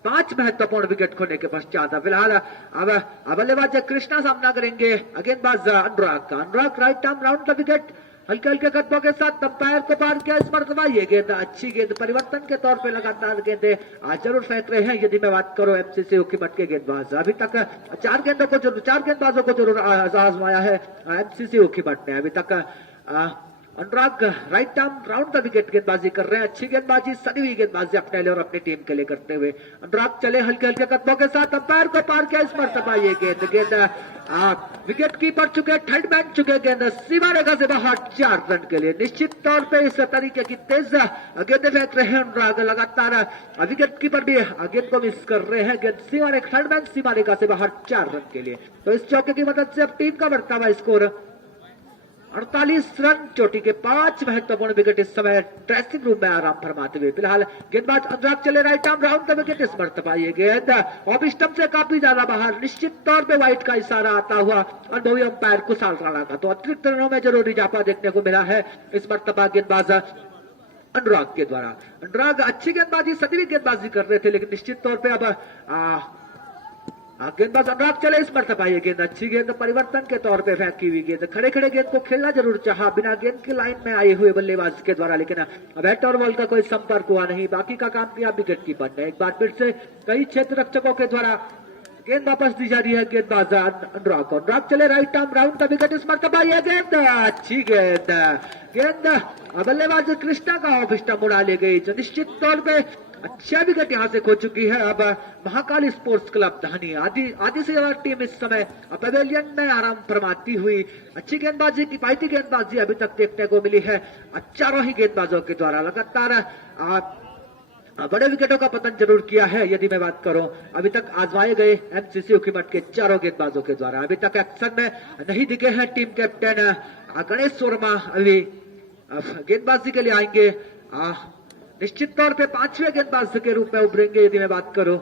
5 महत्वपूर्ण विकेट खोने के पश्चात फिलहाल अब बल्लेबाज कृष्णा सामना करेंगे गेंदबाज अनुराग का। Anurag right arm round the wicket, हल्के हल्के कदमों के साथ अंपायर को पार किया। इस मरतबा ये गेंद अच्छी गेंद परिवर्तन के तौर पे लगातार गेंदें जरूर फेंक रहे हैं। यदि मैं बात करूं एमसीसी हुकीमत के गेंदबाज, अभी तक 4 गेंदबाजों को जरूर आजमाया है एमसीसी हुकीमत ने। अभी तक Anurag right arm round the wicket गेंदबाजी कर रहे हैं। अच्छी गेंदबाजी, सनी हुई गेंदबाजी अपने लिए और अपनी टीम के लिए करते हुए अनुराग चले हल्के हल्के कदमों के साथ, अंपायर को पार किया इस मरतबा ये गेंद विकेट कीपर चुके, थर्ड मैन चुके, गेंद सीमा रेखा से बाहर 4 रन के लिए। निश्चित तौर पे इस तरीके की तेज गेंद फेंक रहे हैं अनुराग, लगातार विकेट कीपर भी गेंद को मिस कर रहे हैं। गेंद सीमा रेखा, थर्ड मैन सीमा रेखा से बाहर 4 रन के लिए। तो इस चौके की मदद से अब टीम का बढ़ता हुआ स्कोर 48 रन। चोटी के 5 महत्वपूर्ण विकेट इस समय ड्रेसिंग रूम में आराम फरमाते हुए। फिलहाल गेंदबाज अनुराग चले right arm round the wicket, इस मरतबा ये गेंद ऑफ स्टंप से काफी ज्यादा बाहर। निश्चित तौर पे वाइट का इशारा आता हुआ अनुभवी अंपायर कुशाल राणा का, तो अतिरिक्त रनों में जरूर इजाफा देखने को मिला है इस मरतबा गेंदबाज अनुराग के द्वारा। अनुराग अच्छी गेंदबाजी, सदी भी गेंदबाजी कर रहे थे, लेकिन निश्चित तौर पे अब गेंदबाज अनुराग चले इस मरतबा ये गेंद अच्छी गेंद परिवर्तन के तौर पे फेंकी हुई गेंद। खड़े खड़े गेंद को खेलना जरूर चाहा बिना गेंद की लाइन में आए हुए बल्लेबाज के द्वारा, लेकिन बैट और बॉल का कोई संपर्क हुआ नहीं। बाकी का काम किया विकेट कीपर ने। एक बार फिर से कई क्षेत्र रक्षकों के द्वारा गेंद वापस दी जा रही है गेंदबाज अनुराग को। अनुराग चले right arm round the wicket, इस मरतबा ये गेंद अच्छी गेंद बल्लेबाज कृष्णा का ऑफ स्टंप उड़ा ले गई, जो निश्चित तौर पे अच्छा विकेट यहां से खो चुकी है। अब महाकाली स्पोर्ट्स क्लब धानी आधी से ज्यादा टीम इस समय पवेलियन में आराम फरमाती हुई। अच्छी गेंदबाजी, किफायती गेंदबाजी अभी तक देखने को मिली है चारों ही गेंदबाजों के द्वारा। लगातार बड़े विकेटों का पतन जरूर किया है। यदि मैं बात करूं अभी तक आजमाए गए एमसीसी उखीमठ के चारों गेंदबाजों के द्वारा, अभी तक एक्शन में नहीं दिखे हैं टीम कैप्टन गणेश वर्मा। अभी गेंदबाजी के लिए आएंगे, निश्चित तौर पे 5वें गेंदबाज के रूप में उभरेंगे यदि मैं बात करूं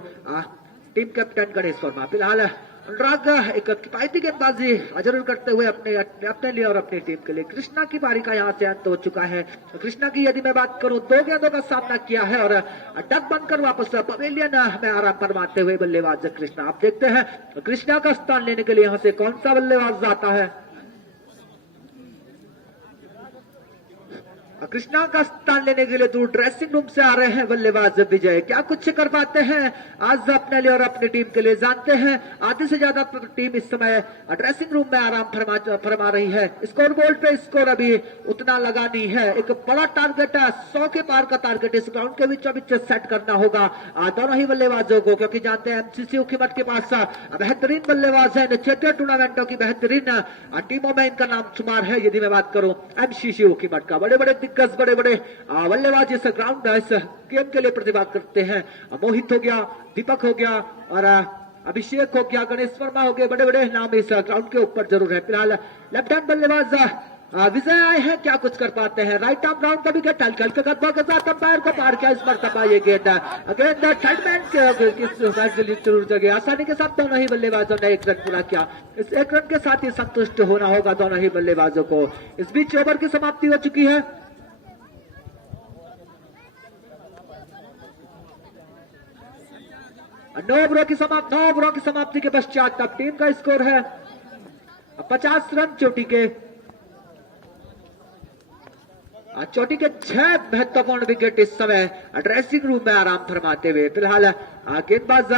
टीम कैप्टन गणेश वर्मा। फिलहाल अनुराग एक किफायती गेंदबाजी जरूर करते हुए अपने लिए और अपनी टीम के लिए। कृष्णा की पारी का यहाँ से अंत हो चुका है। कृष्णा की यदि मैं बात करूं 2 गेंदों का सामना किया है और डक बनकर वापस पवेलियन में आराम फरमाते हुए बल्लेबाज कृष्णा। आप देखते हैं कृष्णा का स्थान लेने के लिए यहाँ से कौन सा बल्लेबाज आता है। कृष्णा का स्थान लेने के लिए दूर ड्रेसिंग रूम से आ रहे हैं बल्लेबाज विजय। क्या कुछ कर पाते हैं आज अपने लिए और अपनी टीम के लिए, जानते हैं। आधे से ज्यादा टीम इस समय ड्रेसिंग रूम में आराम फरमा रही है। स्कोर बोर्ड पे स्कोर अभी उतना लगा नहीं है। एक बड़ा टारगेट 100 के पार का टारगेट इस ग्राउंड के बीचों बीच सेट करना होगा दोनों ही बल्लेबाजों को, क्योंकि जानते हैं एमसीसी उखीमठ के पास बेहतरीन बल्लेबाज है। क्षेत्रीय टूर्नामेंटों की बेहतरीन टीमों में इनका नाम शुमार है। यदि मैं बात करूं एमसीसी उखीमठ का, बड़े बड़े बड़े बड़े बल्लेबाज इस ग्राउंड इस गेम के लिए प्रतिभा करते हैं। मोहित हो गया, दीपक हो गया और अभिषेक हो गया, गणेश वर्मा हो गए, बड़े बड़े नाम इस ग्राउंड के ऊपर जरूर है। फिलहाल लेफ्ट हैंड बल्लेबाज विजय आए हैं, क्या कुछ कर पाते हैं। राइट आर्म राउंड का विकेट हल्के हल्के कदमों के साथ अंपायर को पार किया इस मरतबा ये गेंद थर्ड मैन जरूर जगह। आसानी के साथ दोनों ही बल्लेबाजों ने 1 रन पूरा किया। इस 1 रन के साथ ही संतुष्ट होना होगा दोनों ही बल्लेबाजों को। इस बीच ओवर की समाप्ति हो चुकी है। 9 ओवरों की समाप्ति के पश्चात अब टीम का स्कोर है 50 रन। चोटी के 6 महत्वपूर्ण विकेट इस समय ड्रेसिंग रूम में आराम फरमाते हुए। फिलहाल गेंदबाज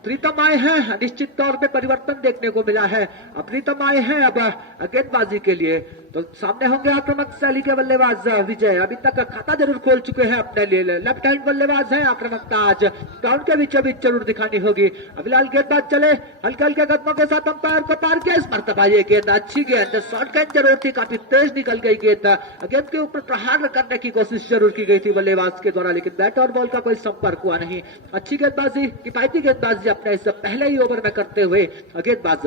प्रीतम आए हैं, निश्चित तौर पे परिवर्तन देखने को मिला है। प्रीतम आए हैं अब गेंदबाजी के लिए, तो सामने होंगे आक्रामक शैली के बल्लेबाज विजय। अभी तक खाता जरूर खोल चुके हैं अपने लिए। लेफ्ट हैंड बल्लेबाज है, आक्रामकता आज ग्राउंड के बीचों बीच जरूर दिखानी होगी। फिलहाल गेंदबाज चले हल्के हल्के कदमों के साथ अंपायर को पार किया इस मरतबा ये गेंद अच्छी गेंद, शॉर्ट गेंद जरूर थी, काफी तेज निकल गई गेंद। गेंद के ऊपर प्रहार करने की कोशिश जरूर की गई थी बल्लेबाज के द्वारा, लेकिन बैट और बॉल का कोई संपर्क हुआ नहीं। अच्छी गेंदबाजी, किफायती गेंदबाजी अपने इस पहले ही ओवर में करते हुए गेंदबाज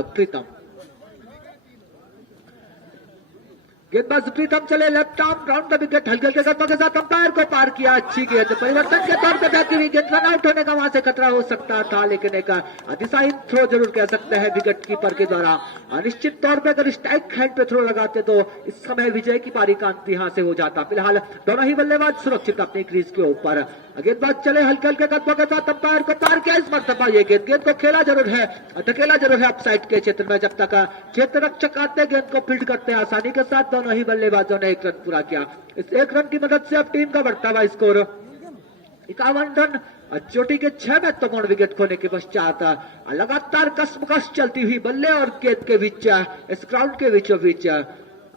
प्रीतम चले left arm round the wicket हल्के हल्के कदमों के साथ अंपायर को पार किया। अच्छी गेंद परिवर्तन के तौर पर बैठी हुई गेंद, रन आउट होने का वहां से खतरा हो सकता था, लेकिन एक दिशाहीन थ्रो जरूर कह सकते हैं विकेट कीपर के द्वारा। निश्चित तौर पर अगर स्ट्राइक हैंड पे थ्रो लगाते तो इस समय विजय की पारी का अंत यहां से हो जाता। फिलहाल दोनों ही बल्लेबाज सुरक्षित अपनी क्रीज के ऊपर। गेंदबाज चले हल्के हल्के कदमों के साथ अंपायर को पार किया इस मरतबा ये गेंद को खेला जरूर है, धकेला जरूर है अपसाइड के क्षेत्र में। जब तक क्षेत्र रक्षक आते गेंद को फील्ड करते हैं आसानी के साथ दोनों ही बल्लेबाजों ने 1 रन पूरा किया। इस 1 रन की मदद से अब टीम का बढ़ता हुआ स्कोर 51 रन चोटी के 6 महत्वपूर्ण विकेट खोने के पश्चात लगातार कसमकस चलती हुई बल्ले और गेंद के बीच इस ग्राउंड के बीचों बीच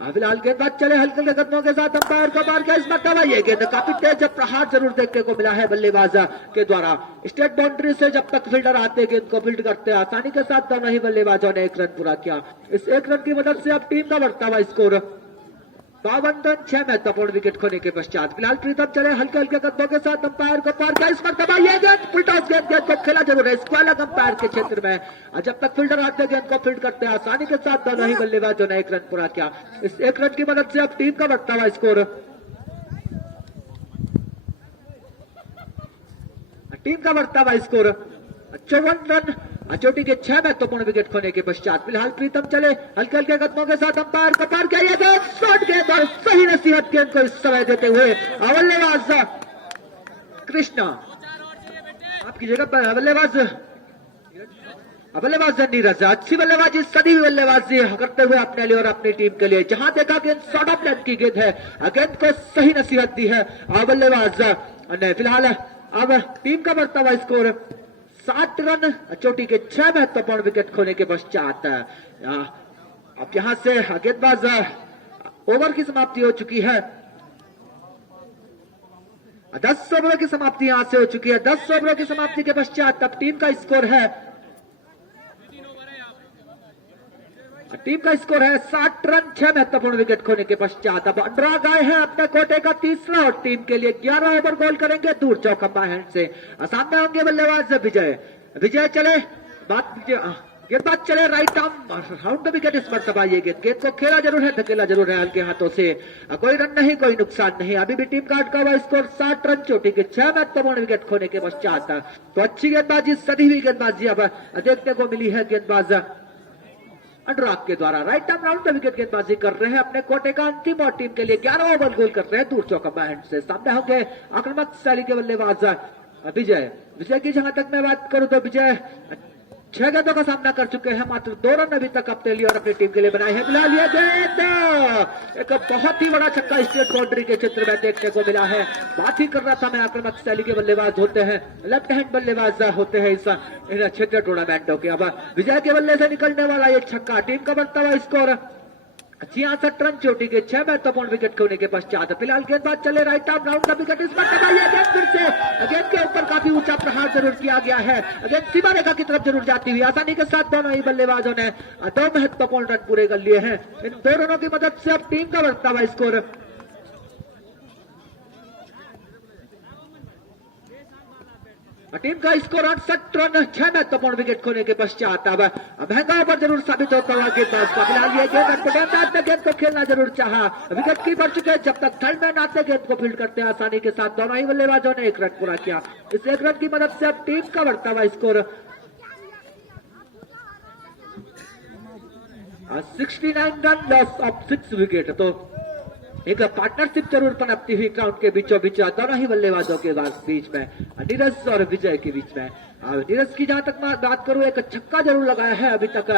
फिलहाल गेंदबाज चले हल्के हल्के कदमों के साथ अंपायर को मार के इस मरतबा ये गेंद काफी तेज प्रहार जरूर देखने को मिला है बल्लेबाज के द्वारा। स्टेट बाउंड्री से जब तक फील्डर आते गेंद को फील्ड करते आसानी के साथ दोनों ही बल्लेबाजों ने 1 रन पूरा किया। इस 1 रन की मदद से अब टीम का बढ़ता हुआ स्कोर 52 रन 6 महत्वपूर्ण विकेट खोने के पश्चात फिलहाल प्रीतम चले हल्के हल्के कदमों के साथ अंपायर को पार किया। इस मरतबा ये गेंद फुलटॉस गेंद को खेला जरूर है स्क्वायर लेग अंपायर के क्षेत्र में। जब तक फील्डर आते गेंद को फील्ड करते हैं आसानी के साथ दोनों ही बल्लेबाजों ने 1 रन पूरा किया। इस 1 रन की मदद से अब टीम का बढ़ता हुआ स्कोर टीम का बढ़ता हुआ स्कोर 54 रन। चोटी के 6 महत्वपूर्ण विकेट खोने के पश्चात फिलहाल प्रीतम चले हल्के हल्के कदमों के साथ अंपायर को पार किया। ये गेंद शॉर्ट गेंद और सही नसीहत गेंद को इस समय देते हुए बल्लेबाज कृष्णा आपकी जगह पर बल्लेबाज नीरज अच्छी बल्लेबाजी सदी बल्लेबाजी करते हुए अपने लिए और अपनी टीम के लिए। जहां देखा गेंद शॉर्ट ऑफ लेंथ की गेंद है गेंद को सही नसीहत दी है बल्लेबाज ने। फिलहाल अब टीम का बढ़ता हुआ स्कोर 60 रन। चोटी के 6 महत्वपूर्ण विकेट खोने के पश्चात अब यहां से गेंदबाज ओवर की समाप्ति हो चुकी है। 10 ओवरों की समाप्ति यहां से हो चुकी है। 10 ओवरों की समाप्ति के पश्चात अब टीम का स्कोर है 60 रन 6 महत्वपूर्ण विकेट खोने के पश्चात। अब अनुराग आए हैं अपने कोटे का तीसरा और टीम के लिए 11 ओवर गोल करेंगे दूर चौका हैंड से। सामने होंगे बल्लेबाज विजय चले गेंदबाज चले राइट आर्म राउंड विकेट। इस मरतबा ये गेंद को खेला जरूर है धकेला जरूर है हल्के हाथों से। कोई रन नहीं कोई नुकसान नहीं। अभी भी टीम का अटका हुआ स्कोर 60 रन। चोटी के 6 महत्वपूर्ण विकेट खोने के पश्चात तो अच्छी गेंदबाजी सदी हुई गेंदबाजी अब देखने को मिली है गेंदबाज अनुराग के द्वारा। राइट आर्म राउंड विकेट गेंदबाजी कर रहे हैं अपने कोटे का अंतिम और टीम के लिए 11 ओवर गोल कर रहे हैं दूर चौका हैंड से। सामने होंगे आक्रामक शैली के बल्लेबाज विजय की जहां तक मैं बात करूं तो विजय 6 गेंदों का सामना कर चुके हैं मात्र 2 रन अभी तक अपने लिए और अपनी टीम के लिए बनाए हैं। फिलहाल ये गेंद एक बहुत ही बड़ा छक्का स्टेट बाउंड्री के क्षेत्र में देखने को मिला है। बात ही कर रहा था मैं आक्रामक शैली के बल्लेबाज होते हैं लेफ्ट हैंड बल्लेबाज होते हैं इस क्षेत्रीय टूर्नामेंटों के। अब विजय के बल्ले से निकलने वाला ये छक्का टीम का बढ़ता हुआ स्कोर 66 रन। चोटी के 6 महत्वपूर्ण विकेट खोने के पश्चात फिलहाल गेंदबाज चले राइट आर्म राउंड विकेट। इस पर गेंद फिर से गेंद के ऊपर काफी ऊंचा प्रहार जरूर किया गया है। गेंद सीमा रेखा की तरफ जरूर जाती हुई आसानी के साथ दोनों ही बल्लेबाजों ने 2 महत्वपूर्ण रन पूरे कर लिए हैं। इन 2 रनों की मदद से अब टीम का बढ़ता हुआ स्कोर टीम का स्कोर 68 रन 6 महत्वपूर्ण विकेट खोने के पश्चात अब महंगा ओवर जरूर साबित होता हुआ गेंदबाज का। फिलहाल ये गेंद गेंद को खेलना जरूर चाहा विकेट कीपर चुके जब तक थर्ड मैन आते गेंद को फील्ड करते हैं आसानी के साथ दोनों ही बल्लेबाजों ने 1 रन पूरा किया। इस 1 रन की मदद से अब टीम का बढ़ता हुआ score 69 run loss of 6 wicket. तो एक पार्टनरशिप जरूर पनपती हुई ग्राउंड के बीचों बीच दोनों ही बल्लेबाजों के बीच में नीरज और विजय के बीच में। नीरज की जहां तक मैं बात करूं एक छक्का जरूर लगाया है अभी तक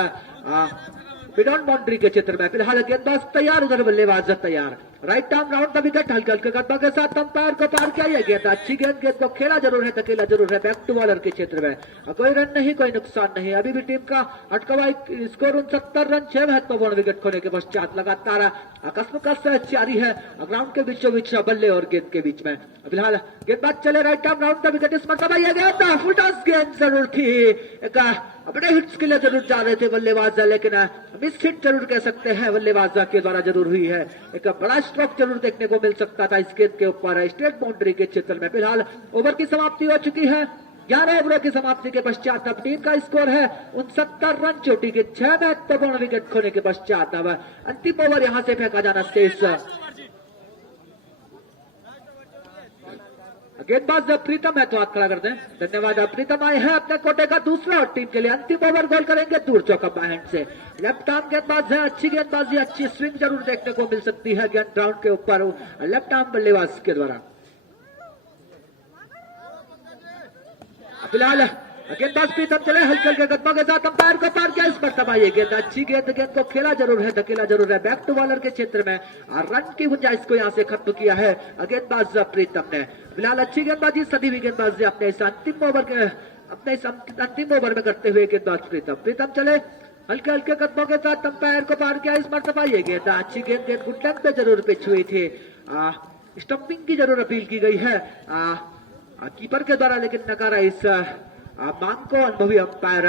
बिडॉन बाउंड्री के क्षेत्र में। फिलहाल गेंदबाज तैयार उधर बल्लेबाज तैयार राइट आर्म राउंड का विकेट हल्के हल्के कदमों के साथ अंपायर को पार किया। यह गेंद अच्छी गेंद को खेला जरूर है धकेला जरूर है बैक टू बॉलर के क्षेत्र में। कोई रन नहीं कोई नुकसान नहीं। अभी भी टीम का अटका हुआ स्कोर 69 रन 6 महत्वपूर्ण विकेट खोने के पश्चात लगातार कसमकस जारी है ग्राउंड के बीचों बीच बल्ले और गेंद के बीच में। फिलहाल गेंदबाज चले राइट आर्म राउंड का विकेट। इस मरतबा यह गेंद फुल टॉस गेंद जरूर थी एक अपने हिट्स के लिए जरूर जा रहे थे बल्लेबाज लेकिन मिस हिट जरूर कह सकते हैं बल्लेबाज के द्वारा जरूर हुई है। एक बड़ा स्ट्रोक जरूर देखने को मिल सकता था इस गेंद के ऊपर स्टेट बाउंड्री के क्षेत्र में। फिलहाल ओवर की समाप्ति हो चुकी है। 11 ओवरों की समाप्ति के पश्चात अब टीम का स्कोर है 69 रन। चोटी के 6 महत्वपूर्ण विकेट खोने के पश्चात अब अंतिम ओवर यहां से फेंका जाना शेष। गेंदबाज प्रीतम है तो हाथ खड़ा करते हैं। धन्यवाद। प्रीतम आए हैं अपने कोटे का दूसरा और टीम के लिए अंतिम ओवर गोल करेंगे दूर चौका हैंड से। लेफ्ट आर्म गेंदबाज है अच्छी गेंदबाजी अच्छी स्विंग जरूर देखने को मिल सकती है गेंद ग्राउंड के ऊपर लेफ्ट आर्म बल्लेबाज के द्वारा। फिलहाल गेंदबाज प्रीतम चले हल्के हल्के कदमों के साथ अंपायर को पार किया। इस मरतबा ये गेंद अच्छी गेंद को खेला जरूर है, धकेला जरूर है बैक टू बॉलर के क्षेत्र में और रन की गुंजाइश को यहाँ से खत्म किया है गेंदबाज प्रीतम ने। फिलहाल अच्छी गेंदबाजी सदी हुई गेंदबाजी अपने इस अंतिम ओवर में करते हुए गेंदबाज प्रीतम चले हल्के हल्के कदमों के साथ अंपायर को पार किया। इस मरतबा ये गेंद अच्छी गेंद गुड लेंथ पे जरूर पिच हुई थी, स्टंपिंग की जरूर अपील की गई है कीपर के द्वारा, लेकिन नकारा इस मांग को अनुभवी अंपायर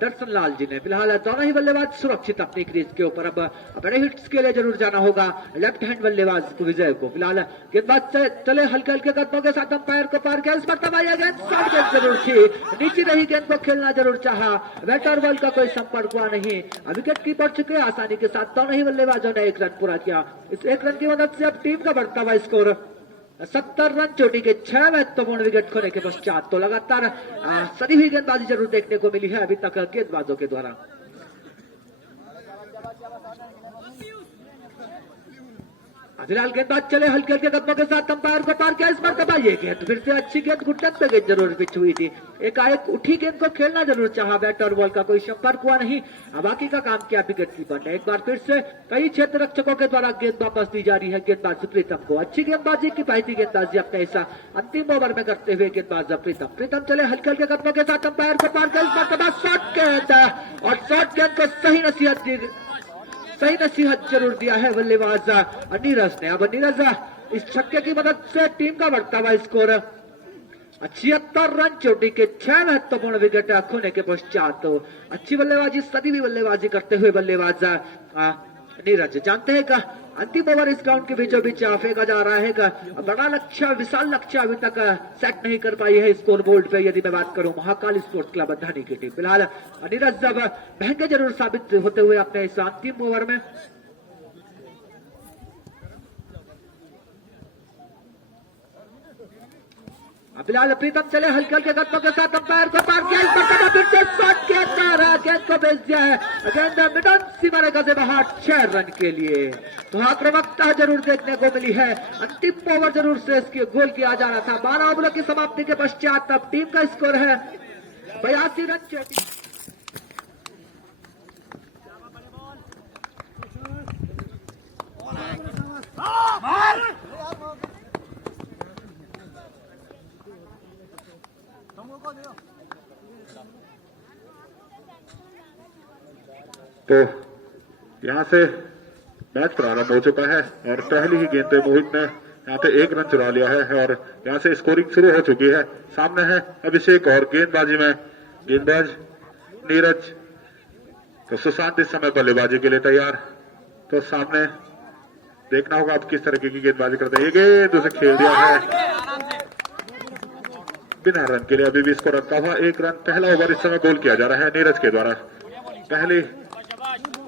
दर्शन लाल जी ने। फिलहाल दोनों ही बल्लेबाज सुरक्षित अपनी क्रीज के ऊपर। अब बड़े हिट्स के लिए जरूर जाना होगा लेफ्ट हैंड बल्लेबाज विजय को। फिलहाल गेंदबाज चले हल्के हल्के कदमों के साथ अंपायर को पार किया। इस मरतबा यह गेंद शॉर्ट गेंद जरूर थी, नीचे रही गेंद को खेलना जरूर चाहा, बैट और बॉल का कोई संपर्क हुआ नहीं। विकेट कीपर चुके आसानी के साथ दोनों ही बल्लेबाजों ने एक रन पूरा किया। इस एक रन की मदद से अब टीम का बढ़ता हुआ स्कोर 70 रन, चोटी के 6 महत्वपूर्ण विकेट खोने के पश्चात। तो लगातार सदी हुई गेंदबाजी जरूर देखने को मिली है अभी तक गेंदबाजों के द्वारा। फिलहाल गेंदबाज चले हल्के हल्के कदमों के साथ अंपायर को पार किया। इस मरतबा ये गेंद फिर से अच्छी गेंद घुटन पे गेंद जरूर पिच हुई थी, एकाएक उठी गेंद को खेलना जरूर चाहा, बैट और बॉल का कोई संपर्क हुआ नहीं। बाकी का काम किया विकेट कीपर ने। एक बार फिर से कई क्षेत्र रक्षकों के द्वारा गेंद वापस दी जा रही है गेंदबाज प्रीतम को। अच्छी गेंदबाजी की पाई गेंदबाजी अपने ऐसा अंतिम ओवर में करते हुए गेंदबाज प्रीतम चले हल्के हल्के कदमों के साथ अंपायर को पार किया। इस मरतबा शॉर्ट गेंद और शॉर्ट गेंद को सही नसीहत जरूर दिया है बल्लेबाज नीरज ने। अब नीरज इस छक्के की मदद से टीम का बढ़ता हुआ स्कोर 76 रन, चोटी के 6 महत्वपूर्ण विकेट खोने के पश्चात। तो अच्छी बल्लेबाजी सदी भी बल्लेबाजी करते हुए बल्लेबाज नीरज जानते हैं का अंतिम ओवर इस ग्राउंड के बीचों बीच फेंका जा रहा है का बड़ा लक्ष्य, विशाल लक्ष्य अभी तक सेट नहीं कर पाई है स्कोर बोर्ड पे। यदि मैं बात करूं महाकाल स्पोर्ट्स क्लब धानी की टीम, फिलहाल नीरज जब महंगे जरूर साबित होते हुए अपने इस अंतिम ओवर में फिलहाल प्रीतम चले हल्के हल्के कदमों के साथ अंपायर को पार किया। इस मरतबा फिर से शॉट गेंद को भेज दिया है, गेंद मिडन सीमा रेखा से बाहर 6 रन के लिए। तो आक्रामकता जरूर देखने को मिली है। अंतिम ओवर जरूर से इसके गोल किया जा रहा था। 12 ओवरों की समाप्ति के पश्चात अब टीम का स्कोर है 82 रन। तो यहाँ से मैच प्रारंभ हो चुका है और पहली ही गेंद पे मोहित ने यहाँ पे 1 रन चुरा लिया है और यहाँ से स्कोरिंग शुरू हो चुकी है। सामने है अभिषेक और गेंदबाजी में गेंदबाज नीरज। तो सुशांत इस समय बल्लेबाजी के लिए तैयार। तो सामने देखना होगा आप किस तरीके की गेंदबाजी करते हैं। ये गेंद उसे खेल दिया है बिना रन के लिए। अभी भी इसको रखा हुआ 1 रन। पहला ओवर इस समय गोल किया जा रहा है नीरज के द्वारा। पहली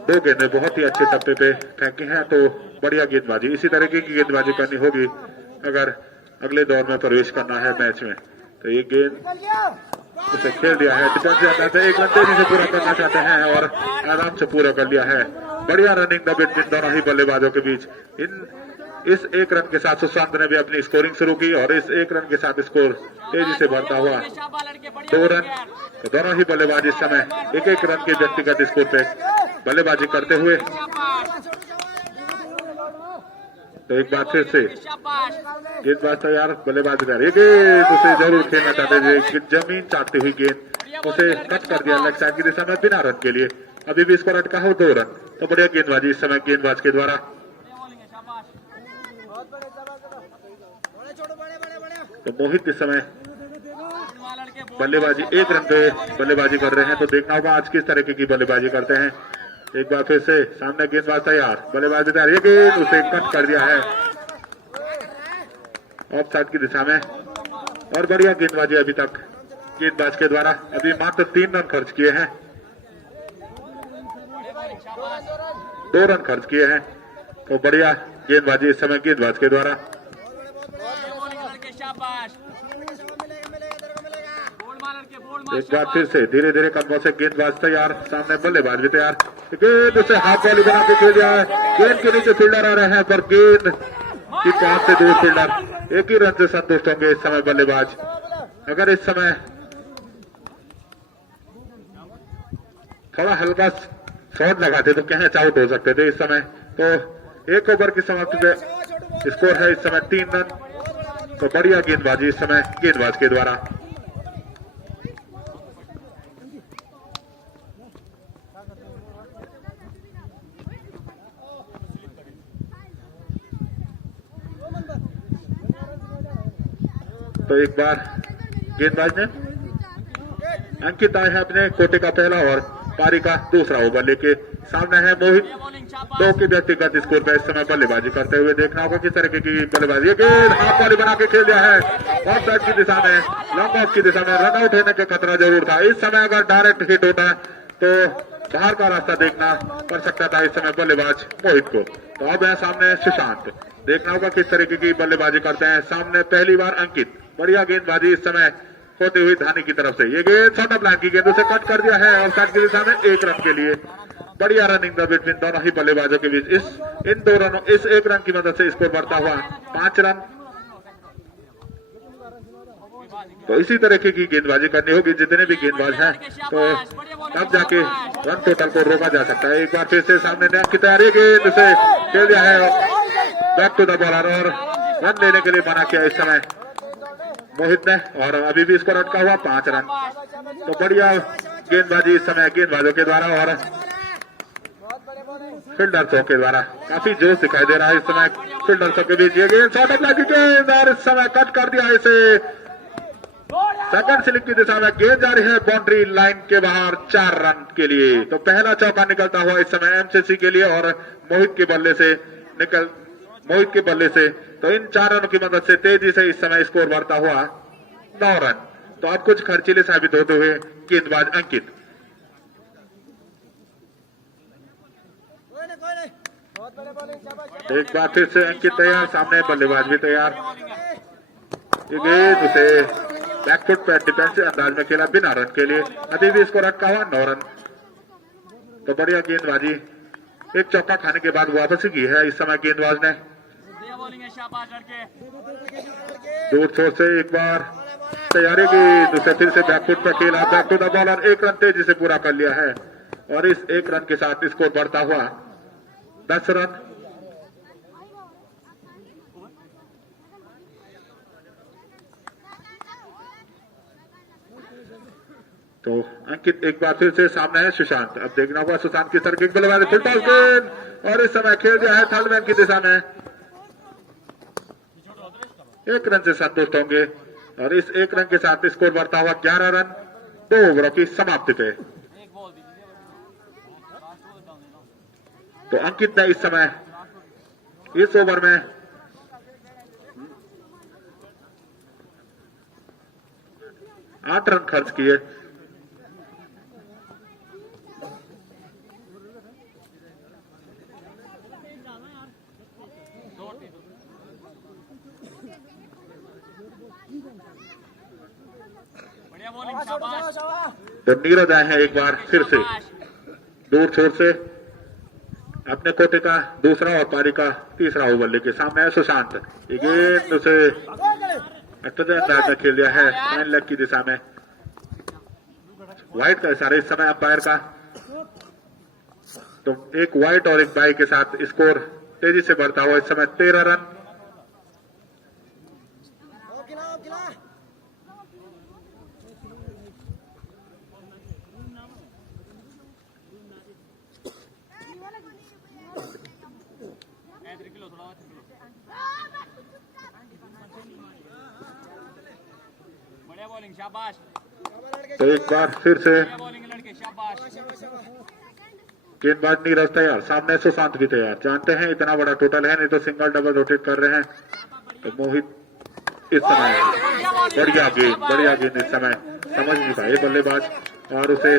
2 गेंदें बहुत ही अच्छे टप्पे पे फेंकी हैं। तो बढ़िया गेंदबाजी, इसी तरीके की गेंदबाजी करनी होगी अगर अगले दौर में प्रवेश करना है मैच में। तो ये गेंद उसे खेल दिया है। डिफेंस से 1 रन तेजी से पूरा करना चाहते हैं और आराम से पूरा कर लिया है। बढ़िया रनिंग द बिटवीन दोनों ही बल्लेबाजों के बीच। इस 1 रन के साथ सुशांत ने भी अपनी स्कोरिंग शुरू की और इस 1 रन के साथ स्कोर तेजी से बढ़ता हुआ 2 रन। तो दोनों ही बल्लेबाज इस समय 1-1 रन के व्यक्तिगत स्कोर पे बल्लेबाजी करते हुए। तो एक बार फिर से गेंदबाज तैयार, बल्लेबाज तैयार। ये गेंद उसे जरूर खेलना चाहते थे, जमीन चाटती हुई गेंद उसे कट कर दिया लेग साइड की दिशा में बिना रन के लिए। अभी भी स्कोर अटका हो 2 रन। तो बढ़िया गेंदबाजी इस समय गेंदबाज के द्वारा। तो मोहित इस समय बल्लेबाजी 1 रन पे बल्लेबाजी कर रहे हैं। तो देखना होगा आज किस तरीके की बल्लेबाजी करते हैं। एक बार फिर से सामने गेंदबाज तैयार, बल्लेबाजी तैयार। ये गेंद उसे कट कर दिया है ऑफ साइड की दिशा में। और बढ़िया गेंदबाजी अभी तक गेंदबाज के द्वारा। अभी मात्र 3 रन खर्च किए हैं, 2 रन खर्च किए हैं। तो बढ़िया गेंदबाजी इस समय गेंदबाज के द्वारा। एक बार फिर से धीरे धीरे कदमों से गेंदबाज तैयार, सामने बल्लेबाज भी तैयार। गेंद उसे हाफ बॉली बना के खेल दिया है। गेंद के नीचे फील्डर आ रहे हैं पर गेंद की पहुंच से दूर फील्डर। 1 ही रन से संतुष्ट होंगे इस समय बल्लेबाज अगर इस समय थोड़ा हल्का शॉट लगाते तो कैच आउट हो सकते थे। इस समय तो 1 ओवर की समाप्ति पे स्कोर है इस समय 3 रन। तो बढ़िया गेंदबाजी इस समय गेंदबाज के द्वारा। तो एक बार गेंदबाज ने अंकित आए हैं अपने कोटे का पहला और पारी का दूसरा ओवर लेके। सामने है मोहित, 2 के व्यक्तिगत स्कोर पर इस समय बल्लेबाजी करते हुए। देखना होगा किस तरीके की बल्लेबाजी। गेंद हाथ वाली बना के खेल दिया है ऑफ साइड की दिशा में, लॉन्ग ऑफ की दिशा में। रन आउट होने का खतरा जरूर था। इस समय अगर डायरेक्ट हिट होता तो बाहर का रास्ता देखना पड़ सकता था इस समय बल्लेबाज मोहित को। तो अब है सामने सुशांत। देखना होगा किस तरीके की बल्लेबाजी करते हैं। सामने पहली बार अंकित, बढ़िया गेंदबाजी इस समय होती हुई धानी की तरफ से। ये गेंद शॉर्ट ऑफ लाइन की गेंद उसे कट कर दिया है ऑफ साइड की दिशा में 1 रन के लिए। बढ़िया रनिंग द बिटवीन दोनों ही बल्लेबाजों के बीच। इन 2 रनों, इस 1 रन की मदद से स्कोर बढ़ता हुआ 5 रन। तो इसी तरीके की गेंदबाजी करनी होगी जितने भी गेंदबाज हैं, तो तब जाके रन टोटल को रोका जा सकता है। एक बार फिर से सामने नेट की तैयारी, गेंद से खेल दिया है बैक टू द बॉलर और रन लेने के लिए मना किया इस समय मोहित ने। और अभी भी स्कोर अटका हुआ 5 रन। तो बढ़िया गेंदबाजी इस समय गेंदबाजों के द्वारा और फील्डर्सों के द्वारा। काफी जोश दिखाई दे रहा है इस समय फील्डर्सों के बीच। ये गेंद शॉर्ट ऑफ लाइन की गेंद और इस समय कट कर दिया इसे सेकंड स्लिप की दिशा में। गेंद जा रही है बाउंड्री लाइन के बाहर 4 रन के लिए। तो पहला चौका निकलता हुआ इस समय एमसीसी के लिए और मोहित के बल्ले से तो इन 4 रनों की मदद से तेजी से इस समय स्कोर बढ़ता हुआ 9 रन। तो अब कुछ खर्चीले साबित होते हुए गेंदबाज अंकित। एक बार फिर से अंकित तैयार, सामने बल्लेबाज भी तैयार। ये गेंद उसे बैकफुट पर डिफेंसिव अंदाज में खेला बिना रन के लिए। अभी भी स्कोर अटका हुआ 9 रन। तो बढ़िया गेंदबाजी, एक चौका खाने के बाद वापसी की है इस समय गेंदबाज ने। दूर छोर से एक बार तैयारी की, दूसरे फिर से बैकफुट पर खेला, back to the bowler. 1 run तेजी से पूरा कर लिया है और इस 1 रन के साथ स्कोर बढ़ता हुआ 10 रन। तो अंकित एक बार फिर से सामने है सुशांत। अब देखना होगा सुशांत किस तरह की बल्लेबाजी। फुल टॉस गेंद और इस समय खेल दिया है थर्ड मैन की दिशा में। 1 रन से संतुष्ट होंगे और इस 1 रन के साथ स्कोर बढ़ता हुआ 11 रन 2 ओवरों की समाप्ति पे। तो अंकित ने इस समय इस ओवर में 8 रन खर्च किए। तो नीरज आए हैं एक बार फिर से दूर छोर से अपने कोटे का दूसरा और पारी का तीसरा ओवर लेके। सामने है सुशांत। ये गेंद उसे अंदाज में खेल दिया है फाइन लेग की दिशा में। वाइड का इशारा इस समय अंपायर का। तो एक वाइड और एक बाई के साथ स्कोर तेजी से बढ़ता हुआ इस समय 13 रन। तो एक बार फिर से गेंदबाज नीरज तैयार, सामने सुशांत भी तैयार। जानते हैं इतना बड़ा टोटल है, नहीं तो सिंगल डबल रोटेट कर रहे हैं। तो मोहित इस समय बढ़िया गेंद इस समय समझ नहीं पाए बल्लेबाज और उसे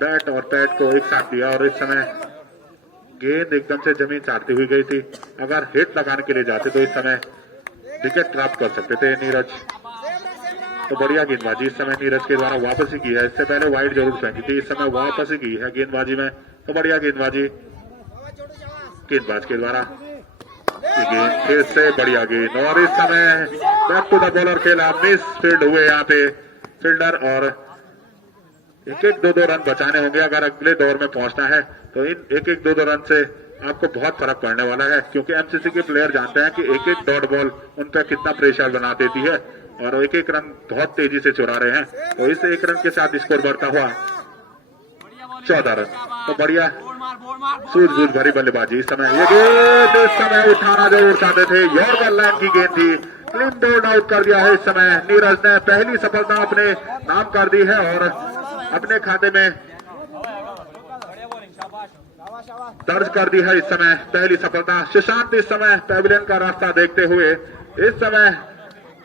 बैट और पैड को एक साथ दिया और इस समय गेंद एकदम से जमीन चाटती हुई गई थी। अगर हिट लगाने के लिए जाते तो इस समय विकेट प्राप्त कर सकते थे नीरज। तो बढ़िया गेंदबाजी इस समय नीरज के द्वारा वापसी की है। इससे पहले वाइड जरूर फेंकी थी, इस समय वापसी की है गेंदबाजी में। तो बढ़िया गेंदबाजी गेंदबाज के द्वारा। गेंद फिर से बढ़िया गेंद और इस समय बैक टू द बॉलर खेला, मिस फील्ड हुए यहाँ पे फील्डर, और एक एक दो रन बचाने होंगे अगर अगले दौर में पहुंचना है। तो इन एक एक दो रन से आपको बहुत फर्क पड़ने वाला है, क्योंकि एमसीसी के प्लेयर जानते हैं कि एक एक डॉट बॉल उन पर कितना प्रेशर बना देती है, और एक एक रन बहुत तेजी से चुरा रहे हैं। तो इस एक रन के साथ स्कोर बढ़ता हुआ 14 रन। तो बढ़िया सूझबूझ भरी बल्लेबाजी इस समय। ये गेंद इस समय उठाना जरूर चाहते थे, यॉर्कर लाइन की गेंद थी, क्लीन बोल्ड आउट कर दिया है इस समय। नीरज ने पहली सफलता अपने नाम कर दी है और अपने खाते में दर्ज कर दी है इस समय पहली सफलता। सुशांत इस समय पैविलियन का रास्ता देखते हुए इस समय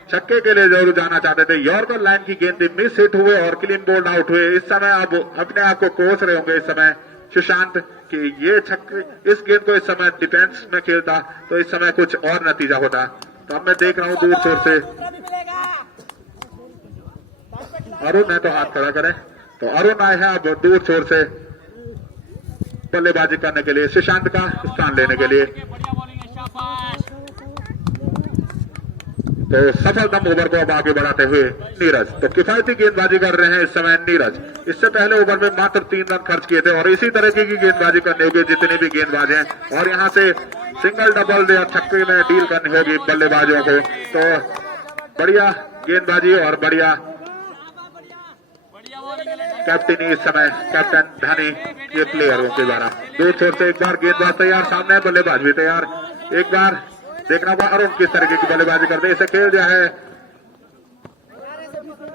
छक्के के लिए जरूर जाना चाहते थे, यॉर्कर लाइन की गेंद मिस हिट हुए और क्लीन बोल्ड आउट हुए। इस समय अब अपने आप को कोस रहे होंगे इस समय सुशांत कि ये छक्के, इस गेंद को इस समय डिफेंस में खेलता तो इस समय कुछ और नतीजा होता। तो अब मैं देख रहा हूं दूर छोर से अरुण है, तो हाथ खड़ा करें। तो अरुण आए हैं अब दूर छोर से बल्लेबाजी करने के लिए, सुशांत का स्थान लेने के लिए। तो सफलतम ओवर को अब आगे बढ़ाते हुए नीरज, तो किफायती गेंदबाजी कर रहे हैं इस समय नीरज। इससे पहले ओवर में मात्र 3 रन खर्च किए थे और इसी तरह की गेंदबाजी करनी होगी जितने भी गेंदबाज हैं, और यहाँ से सिंगल डबल या छक्के में डील करनी होगी बल्लेबाजों को। तो बढ़िया गेंदबाजी और बढ़िया कैप्टनी इस समय कैप्टन धनी के प्लेयरों के द्वारा। दो छोर से एक बार गेंदबाज तैयार, सामने बल्लेबाज भी तैयार। एक बार देखना होगा अरुण किस तरीके की बल्लेबाजी करते हैं। इसे खेल दिया है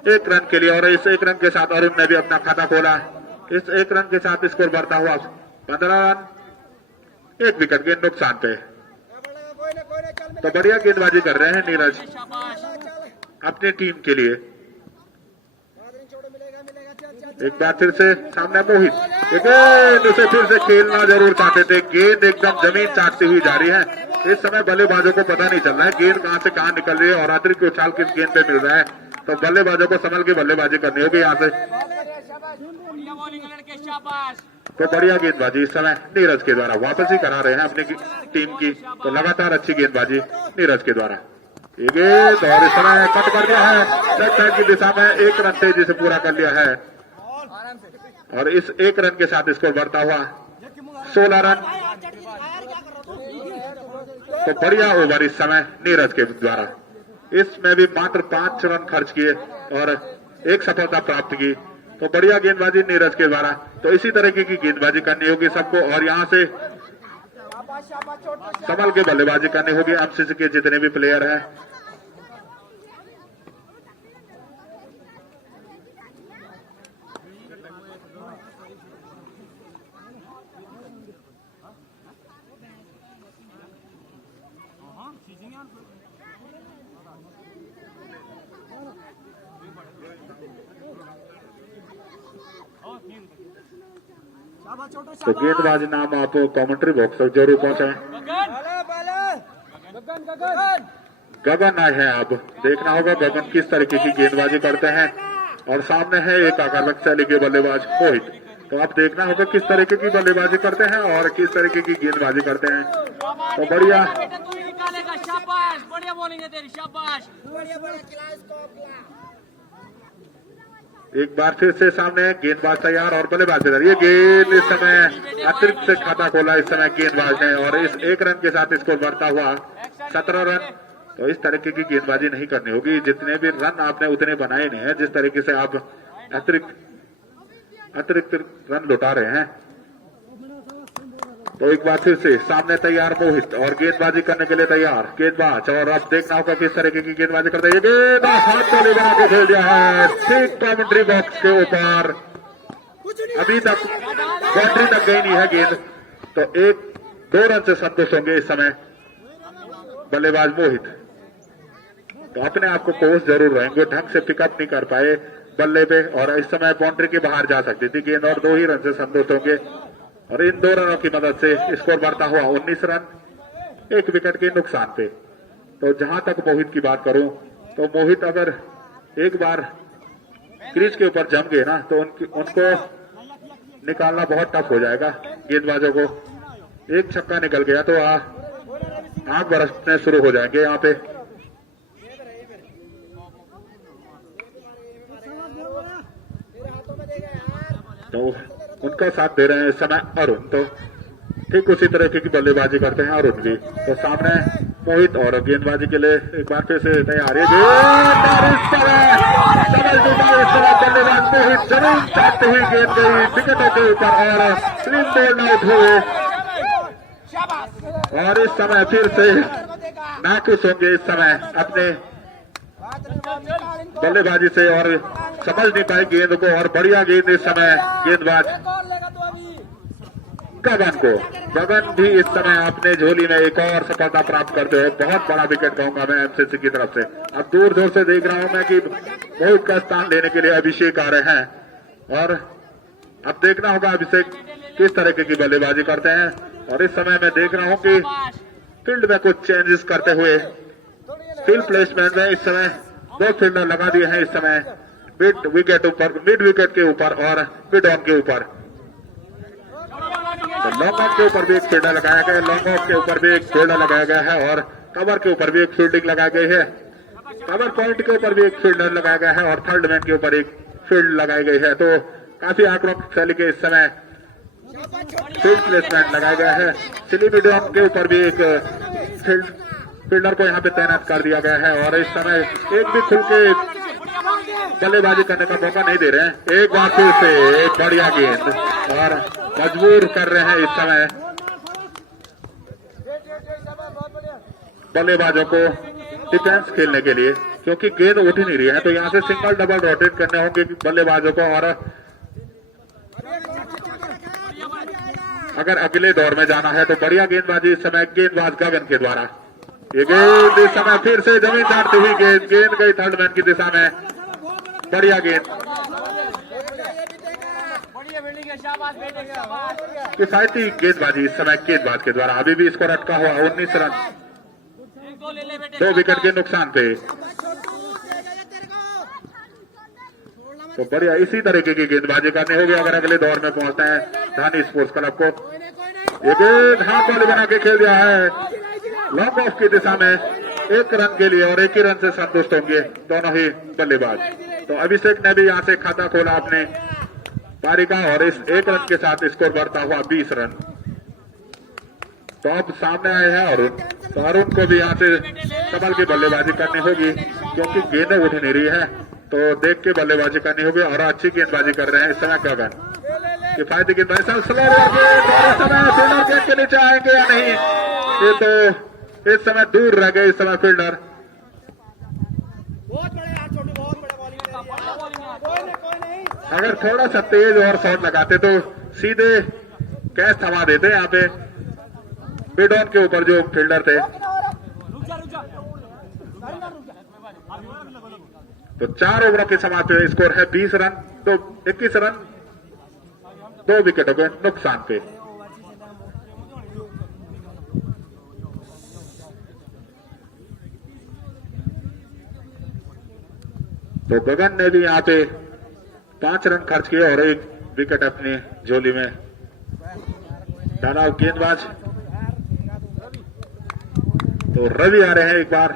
1 रन के लिए और इस 1 रन के साथ अरुण ने भी अपना खाता खोला। इस 1 रन के साथ स्कोर बढ़ता हुआ 15 रन, 1 विकेट के नुकसान पे। तो बढ़िया गेंदबाजी कर रहे हैं नीरज अपनी टीम के लिए। एक बार फिर से सामने मोहित, गेंद उसे फिर से खेलना जरूर चाहते थे, गेंद एकदम जमीन चाटती हुई जा रही है। इस समय बल्लेबाजों को पता नहीं चल रहा है गेंद कहां से कहां निकल रही है और अतिरिक्त उछाल किस गेंद पे मिल रहा है। तो बल्लेबाजों को संभल के बल्लेबाजी करनी होगी यहाँ से। तो बढ़िया गेंदबाजी इस समय नीरज के द्वारा वापस ही करा रहे हैं अपनी टीम की। तो लगातार अच्छी गेंदबाजी नीरज के द्वारा। ये गेंद और इस समय कट कर दिया है, लेफ्ट साइड की दिशा में 1 रन तेजी से पूरा कर लिया है और इस 1 रन के साथ स्कोर बढ़ता हुआ 16 रन। तो बढ़िया ओवर इस समय नीरज के द्वारा। इसमें भी मात्र 5 रन खर्च किए और 1 सफलता प्राप्त की। तो बढ़िया गेंदबाजी नीरज के द्वारा। तो इसी तरीके की गेंदबाजी करनी होगी सबको और यहाँ से संभल के बल्लेबाजी करनी होगी एमसीसी के जितने भी प्लेयर हैं। तो गेंदबाज नाम आप कमेंट्री बॉक्स तक जरूर पहुंचाएं। गगन आए हैं, अब देखना होगा गगन किस तरीके की गेंदबाजी करते हैं और सामने है एक आक्रामक शैली के बल्लेबाज मोहित। तो आप देखना होगा किस तरीके की बल्लेबाजी करते हैं और किस तरीके की गेंदबाजी करते हैं। तो बढ़िया एक बार फिर से सामने गेंदबाज तैयार और बल्लेबाज तैयार। ये गेंद इस समय अतिरिक्त से खाता खोला इस समय गेंदबाज ने और इस 1 रन के साथ स्कोर बढ़ता हुआ 17 रन। तो इस तरीके की गेंदबाजी नहीं करनी होगी, जितने भी रन आपने उतने बनाए नहीं है जिस तरीके से आप अतिरिक्त रन लुटा रहे हैं। तो एक बार फिर से सामने तैयार मोहित और गेंदबाजी करने के लिए तैयार गेंदबाज। और अब देखना होगा किस तरीके की गेंदबाजी करते हैं। गेंद हाथ को बना के खेल दिया है ठीक कमेंट्री बॉक्स के ऊपर, अभी तक बाउंड्री तक गई नहीं है गेंद। तो 1-2 रन से संतुष्ट होंगे इस समय बल्लेबाज मोहित। तो अपने आप को कोच जरूर रहेंगे, ढंग से पिकअप नहीं कर पाए बल्ले पे और इस समय बाउंड्री के बाहर जा सकती थी गेंद और 2 ही रन से संतुष्ट होंगे। और इन 2 रनों की मदद से स्कोर बढ़ता हुआ 19 रन, 1 विकेट के नुकसान पे। तो जहां तक मोहित की बात करूं तो मोहित अगर एक बार क्रीज के ऊपर जम गए ना तो उनको निकालना बहुत टफ हो जाएगा गेंदबाजों को। एक छक्का निकल गया तो आग बरसने शुरू हो जाएंगे यहाँ पे। तो उनका साथ दे रहे हैं इस समय अरुण। तो ठीक उसी तरीके की बल्लेबाजी करते हैं अरुण भी। तो सामने मोहित और गेंदबाजी के लिए एक बार फिर से तैयार है। बल्लेबाज मोहित जरूर चाहते हुए गेंद गई विकेटों के ऊपर और क्लीन बोल्ड आउट हुए। और इस समय फिर से नाखुश होंगे इस समय अपने बल्लेबाजी से और समझ नहीं पाए गेंद को। और बढ़िया गेंद इस समय गेंदबाज गगन को। गगन भी इस समय अपने झोली में एक और सफलता प्राप्त करते हुए बहुत बड़ा विकेट कहूंगा मैं एमसीसी की तरफ से। अब दूर दूर से देख रहा हूं मैं कि मोहित का स्थान लेने के लिए अभिषेक आ रहे हैं और अब देखना होगा अभिषेक किस तरीके की बल्लेबाजी करते हैं। और इस समय मैं देख रहा हूं कि फील्ड में कुछ चेंजेस करते हुए फील्ड प्लेसमेंट में इस समय 2 फील्डर लगा दिए हैं इस समय मिड विकेट के ऊपर और मिड ऑन के ऊपर। तो लॉन्ग ऑफ के ऊपर भी एक फील्डर लगाया गया है, लॉन्ग ऑफ के ऊपर भी एक फील्डर लगाया गया है और कवर के ऊपर भी एक फील्डिंग लगाई गई है। कवर पॉइंट के ऊपर भी एक फील्डर लगाया गया है और थर्ड मैन के ऊपर एक फील्ड लगाई गई है। तो काफी आक्रामक शैली के इस समय फील्ड प्लेसमेंट लगाया गया है। सिली मीडियम के ऊपर भी एक फील्डर को यहाँ पे तैनात कर दिया गया है और इस समय एक भी खुल के बल्लेबाजी करने का मौका नहीं दे रहे हैं। एक बार फिर से एक बढ़िया गेंद और मजबूर कर रहे हैं इस समय बल्लेबाजों को डिफेंस खेलने के लिए, क्योंकि गेंद उठ ही नहीं रही है। तो यहाँ से सिंगल डबल रोटेट करने होंगे बल्लेबाजों को। और अगर अगले दौर में जाना है तो बढ़िया गेंदबाजी इस समय गेंदबाज गगन के द्वारा। ये गेंद इस समय फिर से जमीन चाटती हुई गेंद गई थर्ड मैन की दिशा में। बढ़िया गेंद किफायती गेंदबाजी इस समय गेंदबाज के द्वारा। अभी भी स्कोर अटका हुआ 19 रन 2 विकेट के नुकसान पे। तो बढ़िया इसी तरीके की गेंदबाजी करनी होगी अगर अगले दौर में पहुंचते हैं धानी स्पोर्ट्स क्लब को। ये गेंद हाथ वाले बना के खेल दिया है लॉन्ग ऑफ की दिशा में 1 रन के लिए और 1 ही रन से संतुष्ट होंगे दोनों ही बल्लेबाज। तो अभिषेक ने भी यहाँ से खाता खोला अपने पारी का और इस 1 रन के साथ स्कोर बढ़ता हुआ 20 रन। तो अब सामने आए हैं अरुण। तो अरुण को भी यहाँ से संभल की बल्लेबाजी करनी होगी क्योंकि गेंदें उठ नहीं रही है। तो देख के बल्लेबाजी करनी होगी और अच्छी गेंदबाजी कर रहे हैं इस समय गगन। किफायती गेंदबाजी फील्डर के नीचे आएंगे या नहीं, ये तो इस समय दूर रह गए इस समय फील्डर। अगर थोड़ा सा तेज और शॉट लगाते तो सीधे कैच थमा देते यहाँ पे मिड ऑन के ऊपर जो फील्डर थे। तो 4 ओवरों के समाप्ति पे स्कोर है 20 रन तो 21 रन 2 विकेटों के नुकसान पे। तो गगन ने भी यहाँ पे 5 रन खर्च किए और 1 विकेट अपनी झोली में डाला। गेंदबाज तो रवि आ रहे हैं एक बार।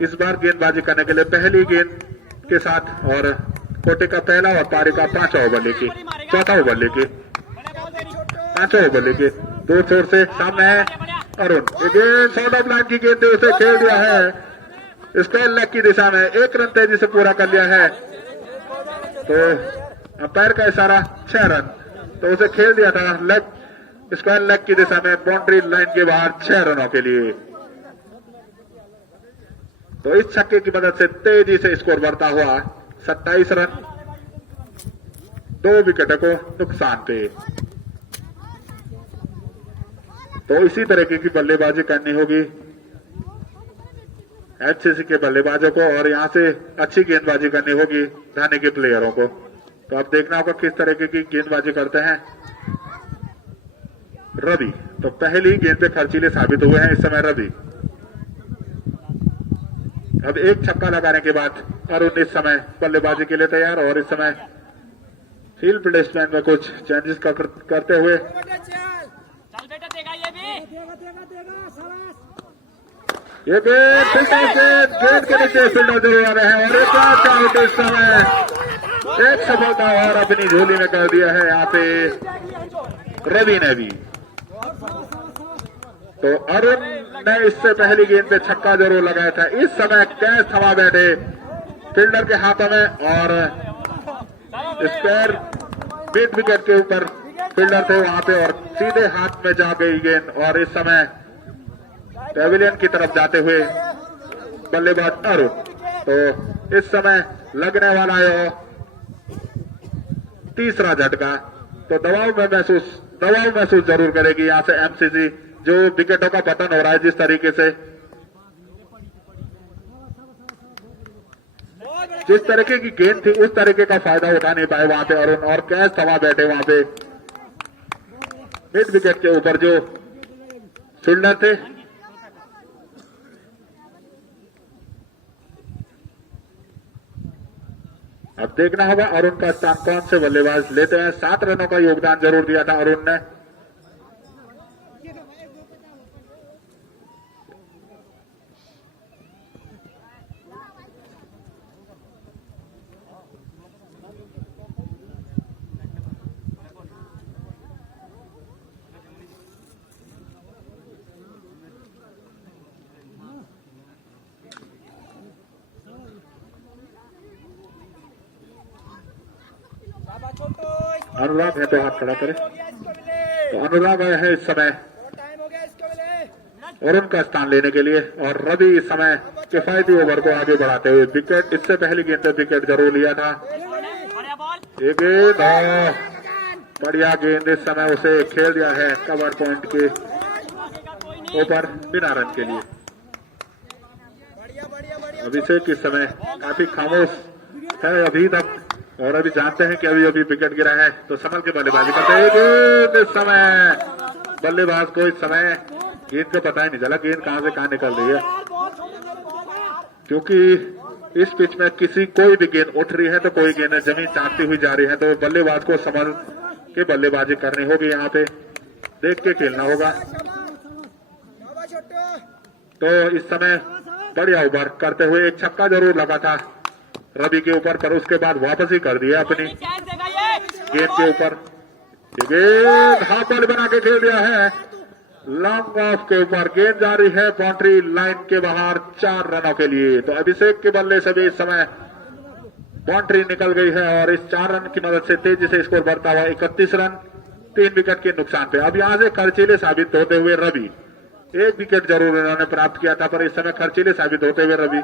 इस बार गेंदबाजी करने के लिए पहली गेंद के साथ और कोटे का पहला और पारी का 5वां ओवर लेके 4था ओवर लेके 5वां ओवर लेके 2 छोर से सामने है अरुण। गेंद शॉर्ट ऑफ लाइन की गेंद उसे खेल दिया है स्क्वायर लेग की दिशा में। 1 रन तेजी से पूरा कर लिया है। तो अंपायर का इशारा 6 रन तो उसे खेल दिया था लेग स्क्वायर लेग की दिशा में बाउंड्री लाइन के बाहर 6 रनों के लिए। तो इस छक्के की मदद से तेजी से स्कोर बढ़ता हुआ 27 रन 2 विकेटों को नुकसान पे। तो इसी तरीके की बल्लेबाजी करनी होगी एचसीसी के बल्लेबाजों को और यहां से अच्छी गेंदबाजी करनी होगी धानी के प्लेयरों को। तो अब देखना होगा किस तरीके की गेंदबाजी करते हैं रवि। तो पहली गेंद पे खर्चीले साबित हुए हैं इस समय रवि। अब 1 छक्का लगाने के बाद अरुण इस समय बल्लेबाजी के लिए तैयार और इस समय फील्ड प्लेसमेंट में कुछ चेंजेस करते हुए ये गेंद के नीचे फील्डर जरूर आ रहे हैं और एक आउट इस समय एक सफलता और अपनी झोली में कर दिया है यहाँ पे रवि ने भी। तो अरुण ने इससे पहली गेंद पे छक्का जरूर लगाया था। इस समय कैच थमा बैठे फील्डर के हाथों में और स्क्वायर मिड विकेट के ऊपर फील्डर थे वहां पे और सीधे हाथ में जा गई गेंद और इस समय पेविलियन की तरफ जाते हुए बल्लेबाज अरुण। तो इस समय लगने वाला है तीसरा झटका। तो दबाव महसूस जरूर करेगी यहाँ से एमसीसी, जो विकेटों का पतन हो रहा है जिस तरीके से, जिस तरीके की गेंद थी उस तरीके का फायदा उठा नहीं पाए वहां पे अरुण और कैच थमा बैठे वहां पे मिड विकेट के ऊपर जो फील्डर थे। अब देखना होगा अरुण का स्थान कौन से बल्लेबाज लेते हैं। 7 रनों का योगदान जरूर दिया था अरुण ने। अनुराग है तो हाथ खड़ा करे। तो अनुराग आया है इस समय अरुण का स्थान लेने के लिए और रवि इस समय किफायती ओवर को आगे बढ़ाते हुए विकेट, इससे पहली गेंद पे विकेट जरूर लिया था। ये गेंद बढ़िया गेंद इस समय उसे खेल दिया है कवर पॉइंट के ऊपर बिना रन के लिए। अभिषेक इस समय काफी खामोश है अभी तक और अभी जानते हैं कि अभी विकेट गिरा है तो संभल के बल्लेबाजी करते हैं। इस समय बल्लेबाज को इस समय गेंद को पता ही नहीं चला गेंद कहां से कहां निकल रही है, क्योंकि इस पिच में कोई भी गेंद उठ रही है तो कोई गेंद जमीन चाटती हुई जा रही है। तो बल्लेबाज को संभल के बल्लेबाजी करनी होगी, यहाँ पे देख के खेलना होगा। तो इस समय बढ़िया ओवर करते हुए एक छक्का जरूर लगा था रवि के ऊपर, पर उसके बाद वापस ही कर दिया अपनी गेंद के ऊपर। गेंद हाफ बॉल बना के खेल दिया है लॉन्ग ऑफ के ऊपर। गेंद जा रही है बाउंड्री लाइन के बाहर 4 रनों के लिए। तो अभिषेक के बल्ले से भी इस समय बाउंड्री निकल गई है और इस 4 रन की मदद से तेजी से स्कोर बढ़ता हुआ 31 रन 3 विकेट के नुकसान पे। अब यहाँ से खर्चीले साबित होते हुए रवि, 1 विकेट जरूर इन्होंने प्राप्त किया था पर इस समय खर्चीले साबित होते हुए रवि।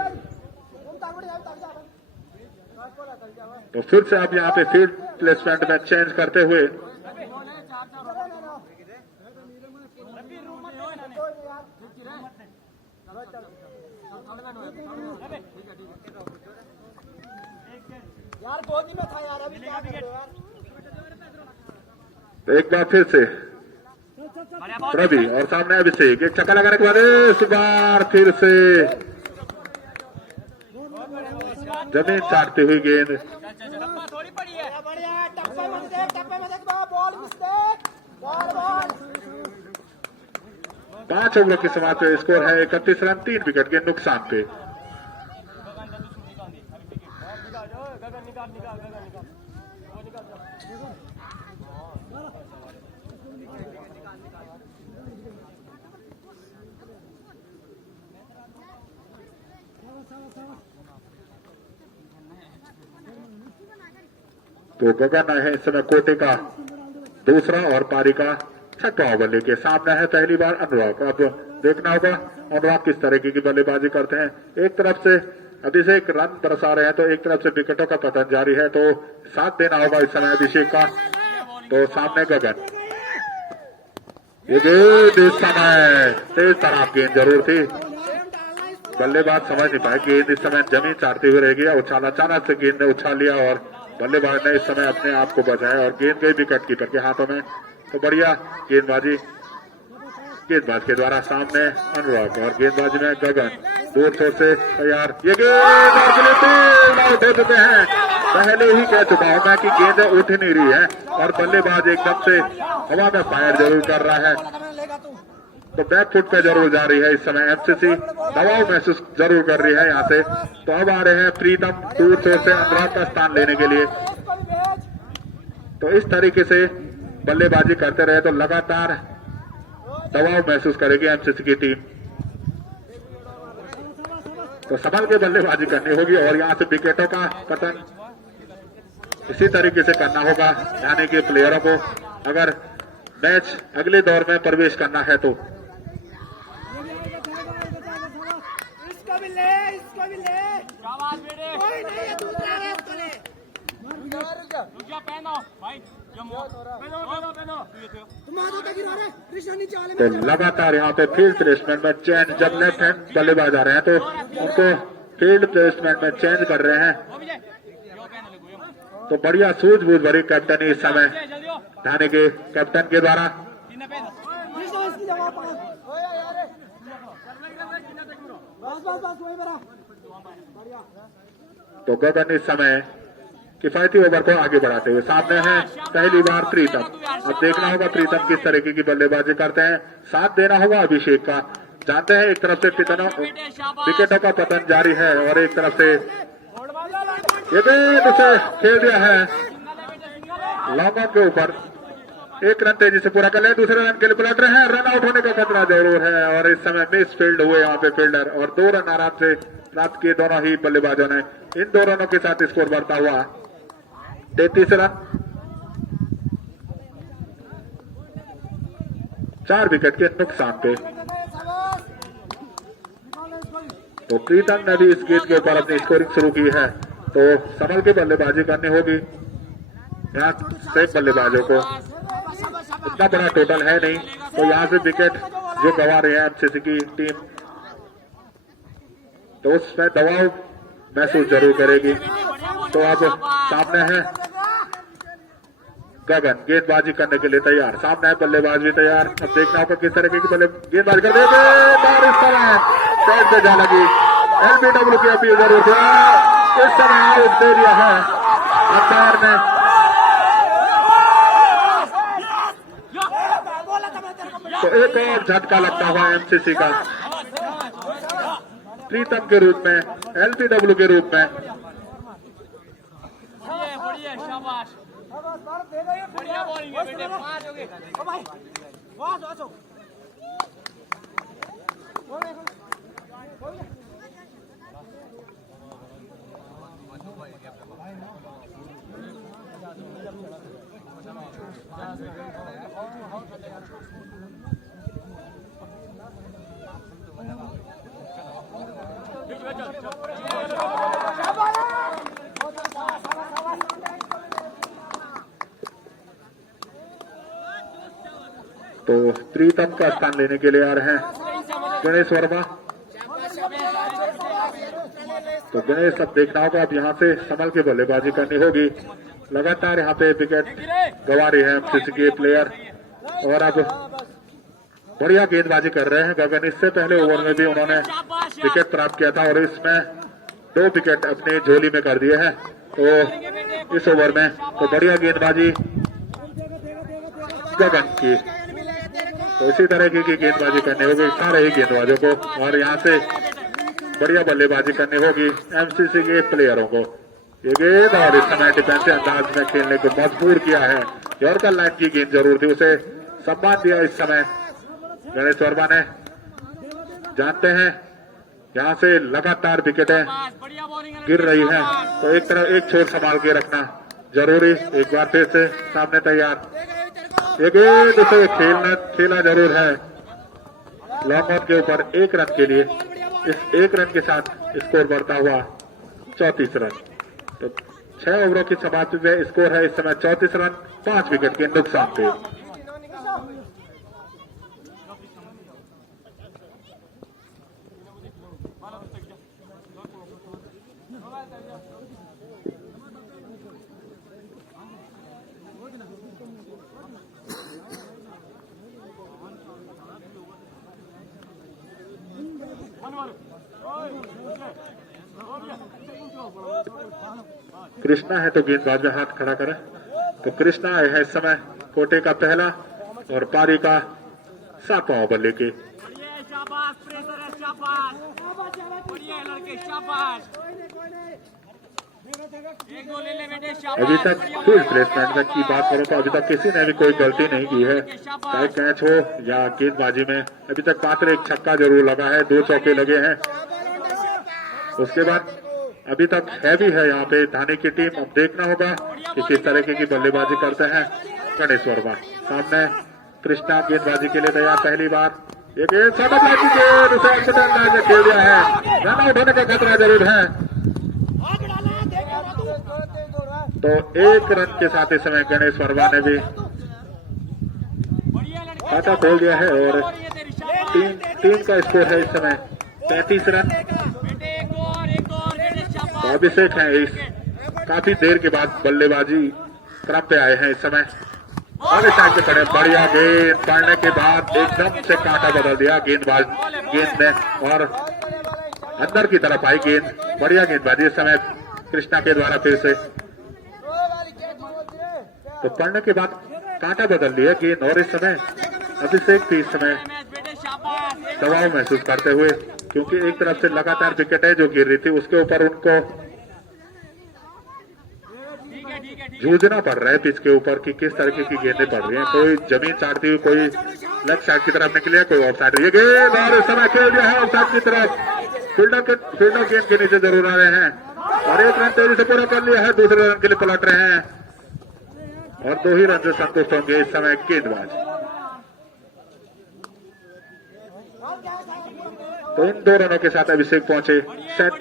तो फिर से अब यहाँ पे फील्ड प्लेसमेंट में चेंज करते हुए एक बार फिर से रवि और सामने अभिषेक, एक छक्का लगाने के बाद इस बार फिर से जमीन चाटती हुई गेंद। 5 ओवरों की समाप्त पे स्कोर है 31 रन 3 विकेट के नुकसान पे। तो गगन है इस समय कोटे का दूसरा और पारी का 6वां ओवर लेके सामने है पहली बार अनुराग। अब देखना होगा अनुराग किस तरीके की बल्लेबाजी करते हैं। एक तरफ से अभिषेक रन बरसा रहे हैं तो एक तरफ से विकेटों का पतन जारी है, तो साथ देना होगा इस समय अभिषेक का। तो सामने गगन, ये गेंद इस समय तेज तरार गेंद जरूर थी, बल्लेबाज समझ नहीं पाए। गेंद इस समय जमीन चाटते हुए रह गया, उछाल अचानक से गेंद ने उछाल लिया और बल्लेबाज ने इस समय अपने आप को बचाया और गेंद गई विकेट कीपर के हाथों में। तो बढ़िया गेंदबाजी गेंदबाज के द्वारा सामने अनुराग और गेंदबाजी में गगन दूर छोर से तैयार। ये गेंद आउट हो चुके हैं। पहले ही कह चुका हूं मैं कि गेंद उठ नहीं रही है और बल्लेबाज एकदम से हवा में फायर जरूर कर रहा है। तो बैक फुट पे जरूर जा रही है इस समय एमसीसी, दबाव महसूस जरूर कर रही है यहाँ से। तो अब आ रहे हैं प्रीतम दूर छोर से अनुराग का स्थान लेने के लिए। तो इस तरीके से बल्लेबाजी करते रहे तो लगातार दबाव महसूस करेगी एमसीसी की टीम। तो संभल के बल्लेबाजी करनी होगी और यहाँ से विकेटों का पतन इसी तरीके से करना होगा यानी कि प्लेयरों को, अगर मैच अगले दौर में प्रवेश करना है तो। तो लगातार यहाँ पे फील्ड प्लेसमेंट में चेंज, जब लेफ्ट हैंड बल्लेबाज आ रहे हैं तो उनको फील्ड प्लेसमेंट में चेंज कर रहे हैं। तो बढ़िया सूझबूझ भरी कैप्टन इस समय थाने के कैप्टन के द्वारा। तो गगन इस समय किफायती ओवर को आगे बढ़ाते हुए सामने है पहली बार प्रीतम। अब देखना होगा प्रीतम किस तरीके की बल्लेबाजी करते हैं, साथ देना होगा अभिषेक का। जानते हैं एक तरफ से विकेटों का पतन जारी है और एक तरफ से उसे खेल दिया है लॉन्ग ऑन के ऊपर। एक रन तेजी से पूरा कर ले, दूसरे रन के लिए पलट रहे हैं, रन आउट होने का खतरा जरूर है और इस समय मिस फील्ड हुए यहाँ पे फील्डर और 2 रन आराम से प्राप्त किए दोनों ही बल्लेबाजों ने। इन 2 रनों के साथ स्कोर बढ़ता हुआ 33 रन, 4 विकेट के नुकसान पे। तो प्रीतम ने भी इस गेंद के ऊपर अपनी स्कोरिंग शुरू की है, तो संभल के बल्लेबाजी करनी होगी। यहाँ से बल्लेबाजों को इतना बड़ा टोटल है नहीं, तो यहाँ से विकेट जो गंवा रही है एमसीसी की टीम, तो उसमें दबाव महसूस जरूर करेगी। तो अब सामने है गगन गेंदबाजी करने के लिए तैयार, सामने है बल्लेबाज भी तैयार। अब देखना होगा किस तरीके की गेंदबाजी कर देंगे। इस समय साइड पे जा लगी, एलबीडब्ल्यू की अपील जरूर थी, इस समय आउट दे दिया है अंपायर ने। तो एक और झटका लगता हुआ एमसीसी का प्रीतम के रूप में, एलबीडब्ल्यू के रूप में। तो प्रीतम का स्थान लेने के लिए आ रहे हैं गणेश वर्मा। तो गणेश अब देखना होगा, अब यहाँ से संभल के बल्लेबाजी करनी होगी। लगातार यहाँ पे विकेट गंवा रही है एमसीसी के प्लेयर और अब बढ़िया गेंदबाजी कर रहे हैं गगन। इससे पहले ओवर में भी उन्होंने विकेट प्राप्त किया था और इसमें 2 विकेट अपने झोली में कर दिए हैं। तो इस ओवर में तो बढ़िया गेंदबाजी गगन की, तो इसी तरह की गेंदबाजी करनी होगी सारे ही गेंदबाजों को और यहाँ से बढ़िया बल्लेबाजी करनी होगी एमसीसी के प्लेयरों को। ये गेंद और इस समय डिफेंसिव अंदाज में खेलने को मजबूर किया है। यॉर्कर लाइन की गेंद जरूर थी, उसे सम्मान दिया इस समय गणेश वर्मा ने। जानते हैं यहाँ से लगातार विकेटें गिर रही हैं, तो एक तरफ एक छोर संभाल के रखना जरूरी। एक बार फिर से सामने तैयार, ये गेंद उसे खेला जरूर है लॉन्ग ऑन के ऊपर 1 रन के लिए। इस 1 रन के साथ स्कोर बढ़ता हुआ 34 रन। तो 6 ओवरों की समाप्ति में स्कोर है इस समय 34 रन, 5 विकेट के नुकसान पे। कृष्णा है तो गेंदबाज में हाथ खड़ा करें। तो कृष्णा है इस समय कोटे का पहला और पारी का 7वां ओवर लेके। शाबाश, प्रेशर है, शाबाश, बढ़िया है लड़के, शाबाश, एक गोल ले ले बेटे, शाबाश। अभी तक फील्ड प्लेसमेंट की बात करो तो अभी तक किसी ने भी कोई गलती नहीं की है, चाहे कैच हो या गेंदबाजी में। अभी तक मात्र एक छक्का जरूर लगा है, 2 चौके लगे हैं। उसके बाद अभी तक हैवी है यहाँ पे धानी की टीम। अब देखना होगा कि किस तरीके की बल्लेबाजी करते हैं गणेश वर्मा। सामने कृष्णा गेंदबाजी के लिए तैयार, पहली बार ये गेंद खेल दिया है, रन आउट होने का खतरा जरूर है। तो 1 रन के साथ इस समय गणेश वर्मा ने भी खाता खोल दिया है और टीम का स्कोर है इस समय 35 रन। तो अभिषेक है इस काफी देर के बाद बल्लेबाजी क्रम पे आए हैं इस समय। अभिषेक के पड़े, बढ़िया गेंद पड़ने के बाद एकदम से कांटा बदल दिया गेंद ने और अंदर की तरफ आई गेंद। बढ़िया गेंदबाजी इस समय कृष्णा के द्वारा फिर से। तो पड़ने के बाद कांटा बदल लिया गेंद और इस समय अभिषेक भी इस समय दबाव महसूस करते हुए, क्योंकि एक तरफ से लगातार विकेटें जो गिर रही थी उसके ऊपर उनको जूझना पड़ रहा है पिच के ऊपर कि किस तरीके की गेंदें पड़ रही हैं। कोई जमीन चाटती हुई, कोई लेग साइड की तरफ निकली है, कोई ऑफ साइड। ये गेंद और इस समय खेल दिया है ऑफ साइड की तरफ। फील्डर गेंद के नीचे जरूर आ रहे हैं और 1 रन तेजी से पूरा कर लिया है, दूसरे रन के लिए पलट रहे हैं और 2 ही रन से संतुष्ट होंगे इस समय गेंदबाज। तो इन 2 रनों के साथ अभिषेक पहुंचे सेट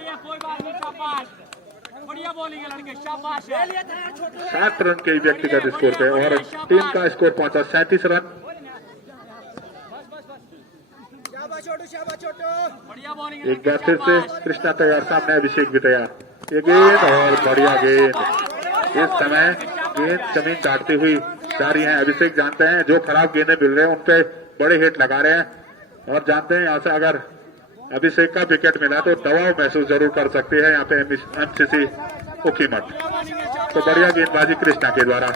7 रन के व्यक्तिगत स्कोर पे और टीम का स्कोर पहुंचा 37 रन। एक बार फिर से कृष्णा तैयार, सामने अभिषेक भी तैयार। ये गेंद और बढ़िया गेंद, इस समय गेंद जमीन चाटती हुई जा रही है। अभिषेक जानते हैं जो खराब गेंदें मिल रहे हैं उन पे बड़े हिट लगा रहे हैं और जानते हैं यहाँ से अगर अभिषेक का विकेट मिला तो दबाव महसूस जरूर कर सकती है यहाँ पे एमसीसी उखीमठ। तो बढ़िया गेंदबाजी कृष्णा के द्वारा।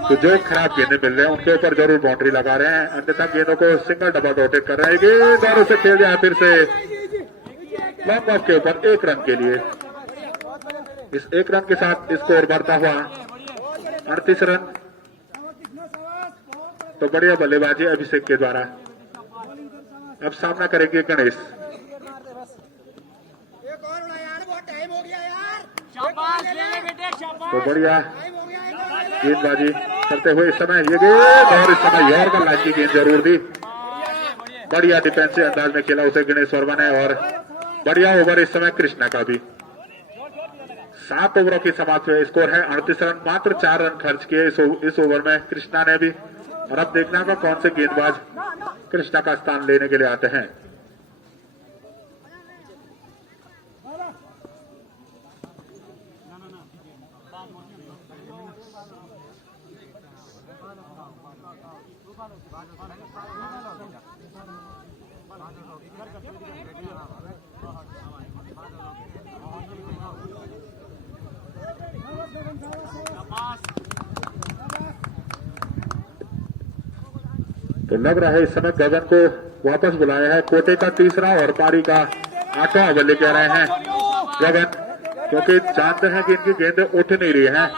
तो जो खराब गेंदें मिल रहे हैं उनके ऊपर जरूर बाउंड्री लगा रहे हैं, अन्यथा गेंदों को सिंगल डबल रोटेट कर रहे हैं। गेंद और उसे खेल दिया फिर से लॉन्ग ऑफ के ऊपर 1 रन के लिए। इस 1 रन के साथ स्कोर बढ़ता हुआ 38 रन। तो बढ़िया बल्लेबाजी अभिषेक के द्वारा। अब सामना करेंगे गणेश। तो बढ़िया गेंदबाजी करते हुए इस समय ये गेंद और इस समय यॉर्कर लाइन की गेंद जरूर दी। बढ़िया डिफेंसिव अंदाज में खेला उसे गणेश वर्मा ने और बढ़िया ओवर इस समय कृष्णा का भी। 7 ओवरों की समाप्त हुई, स्कोर है 38 रन। मात्र 4 रन खर्च किए इस ओवर में कृष्णा ने भी। और अब देखना होगा कौन से गेंदबाज कृष्णा का स्थान लेने के लिए आते हैं। तो लग रहा है इस समय गगन को वापस बुलाया है। कोटे का 3रा और पारी का 8वां ओवर लेके आ रहे हैं गगन, क्योंकि जानते हैं कि इनकी गेंदें उठ नहीं रही हैं।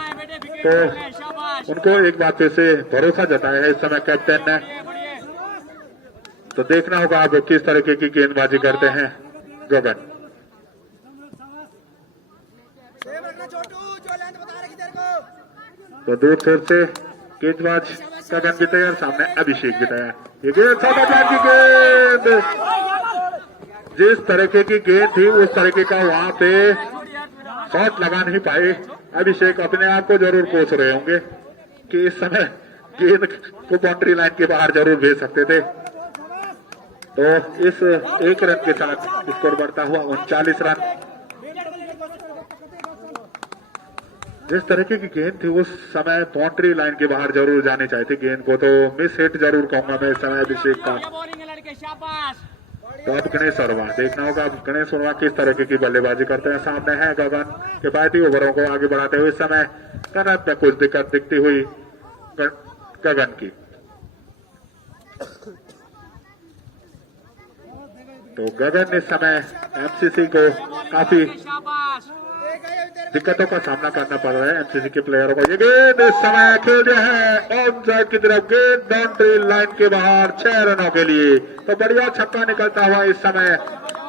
तो उनको एक बार फिर से भरोसा जताया है इस समय कैप्टन ने। तो देखना होगा अब किस तरीके की गेंदबाजी करते हैं गगन। तो दूर फिर से गेंदबाज गगन भी तैयार, सामने अभिषेक भी तैयार। ये गेंद की गेंद, जिस तरीके की गेंद थी उस तरीके का वहां पे शॉट लगा नहीं पाए। अभिषेक अपने आप को जरूर कोस रहे होंगे कि इस समय गेंद को बाउंड्री लाइन के बाहर जरूर भेज सकते थे। तो इस 1 रन के साथ स्कोर बढ़ता हुआ 39 रन। जिस तरीके की गेंद थी उस समय बाउंड्री लाइन के बाहर जरूर जानी चाहिए थी गेंद को, तो मिस हिट जरूर कहूंगा मैं इस समय अभिषेक का। तो अब गणेश वर्मा, देखना होगा अब गणेश वर्मा किस तरीके की बल्लेबाजी करते हैं। सामने है गगन, किफायती ओवरों को आगे बढ़ाते हुए इस समय कनक में कुछ दिक्कत दिखती हुई गगन की। तो गगन इस समय एमसीसी को काफी शाबाश दिक्कतों का सामना करना पड़ रहा है एमसीसी के प्लेयरों को। ये गेंद इस समय खेल दिया है ऑन साइड की तरफ, गेंद बाउंड्री लाइन के बाहर 6 रनों के लिए। तो बढ़िया छक्का निकलता हुआ इस समय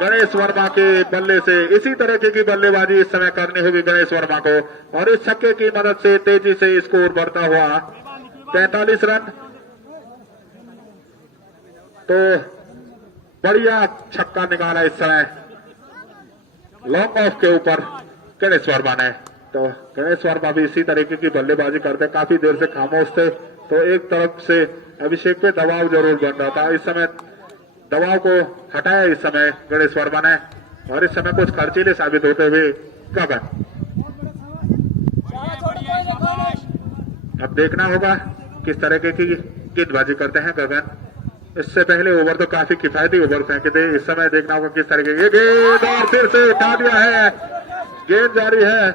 गणेश वर्मा के बल्ले से। इसी तरह की बल्लेबाजी इस समय करनी होगी गणेश वर्मा को, और इस छक्के की मदद से तेजी से स्कोर बढ़ता हुआ 45 रन। तो बढ़िया छक्का निकाला इस समय लॉन्ग ऑफ के ऊपर गणेश वर्मा ने। तो गणेश वर्मा भी इसी तरीके की बल्लेबाजी करते, काफी देर से खामोश थे। तो एक तरफ से अभिषेक पे दबाव जरूर बन रहा था, इस समय दबाव को हटाया इस समय गणेश वर्मा ने, और इस समय कुछ खर्चीले साबित होते हुए गगन। अब देखना होगा किस तरीके की गेंदबाजी करते हैं गगन। इससे पहले ओवर तो काफी किफायती ओवर फेंके थे, इस समय देखना होगा किस तरीके की गेंद, और फिर से उठा दिया है। गेंद जारी है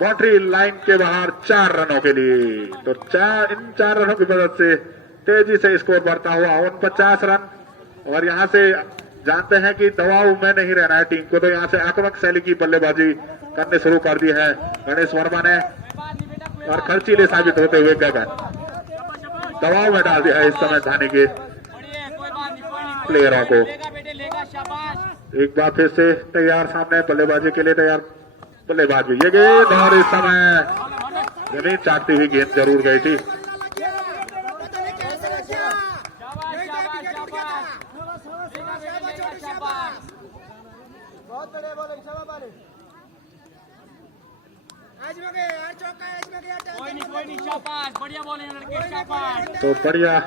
बाउंड्री लाइन के बाहर 4 रनों के लिए। तो इन 4 रनों की मदद से तेजी से स्कोर बढ़ता हुआ 49 रन। और यहां से जानते हैं कि दबाव में नहीं रहना है टीम को, तो यहां से आक्रामक शैली की बल्लेबाजी करने शुरू कर दी है गणेश वर्मा ने, और खर्चीले साबित होते हुए गगन दबाव में डाल दिया है इस समय धानी के प्लेयरों को। एक बार फिर से तैयार सामने बल्लेबाजी के लिए तैयार बल्लेबाज भी। ये गेंद, और इस समय जमीन चाटती हुई गेंद जरूर गई थी। कोई नहीं शाबाश, बढ़िया बॉलिंग लड़के, शाबाश। तो बढ़िया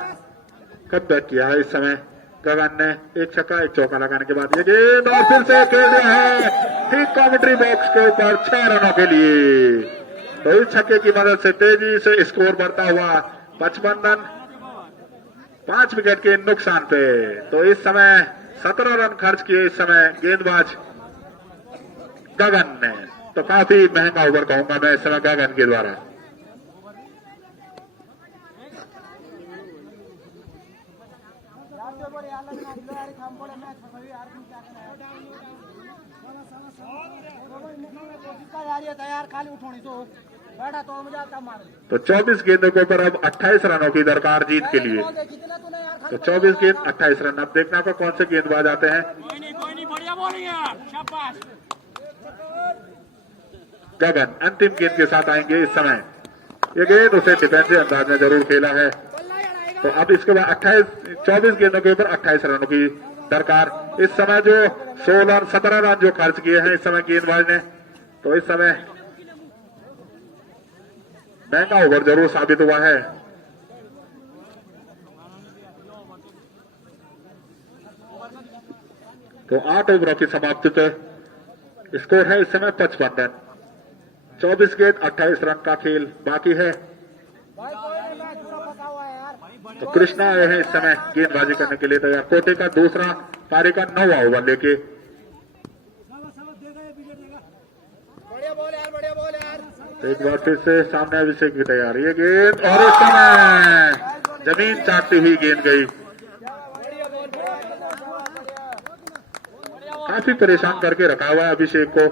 कटबैक किया है इस समय गगन ने, एक छक्का एक चौका लगाने के बाद ये गेंद, और फिर से खेल दिया है ठीक कमेंट्री बॉक्स के ऊपर 6 रनों के लिए। तो इस छक्के की मदद से तेजी से स्कोर बढ़ता हुआ 55 रन 5 विकेट के नुकसान पे। तो इस समय 17 रन खर्च किए इस समय गेंदबाज गगन ने। तो काफी महंगा ओवर कहूंगा मैं इस समय गगन के द्वारा। तो 24 गेंदों के ऊपर अब 28 रनों की दरकार जीत के लिए। तो 24 गेंद 28 रन। अब देखना को कौन से गेंदबाज आते हैं। कोई नहीं बढ़िया बॉलिंग है, शाबाश। गगन अंतिम गेंद के साथ आएंगे इस समय। ये गेंद उसे डिफेंसिव अंदाज में जरूर खेला है। तो अब इसके बाद 24 गेंदों के ऊपर 28 रनों की दरकार। इस समय जो 17 रन जो खर्च किए हैं इस समय गेंदबाज ने, तो इस समय महंगा ओवर जरूर साबित हुआ है। तो 8 ओवरों की समाप्ति पे स्कोर है इस समय 55 रन। 24 गेंद 28 रन का खेल बाकी है। तो कृष्णा आए हैं इस समय गेंदबाजी करने के लिए तैयार। कोटे का दूसरा पारी का 9वां ओवर लेके। एक बार फिर से सामने अभिषेक की तैयारी। ये गेंद, और इस समय जमीन चाटती हुई गेंद गई। काफी परेशान करके रखा हुआ है अभिषेक को।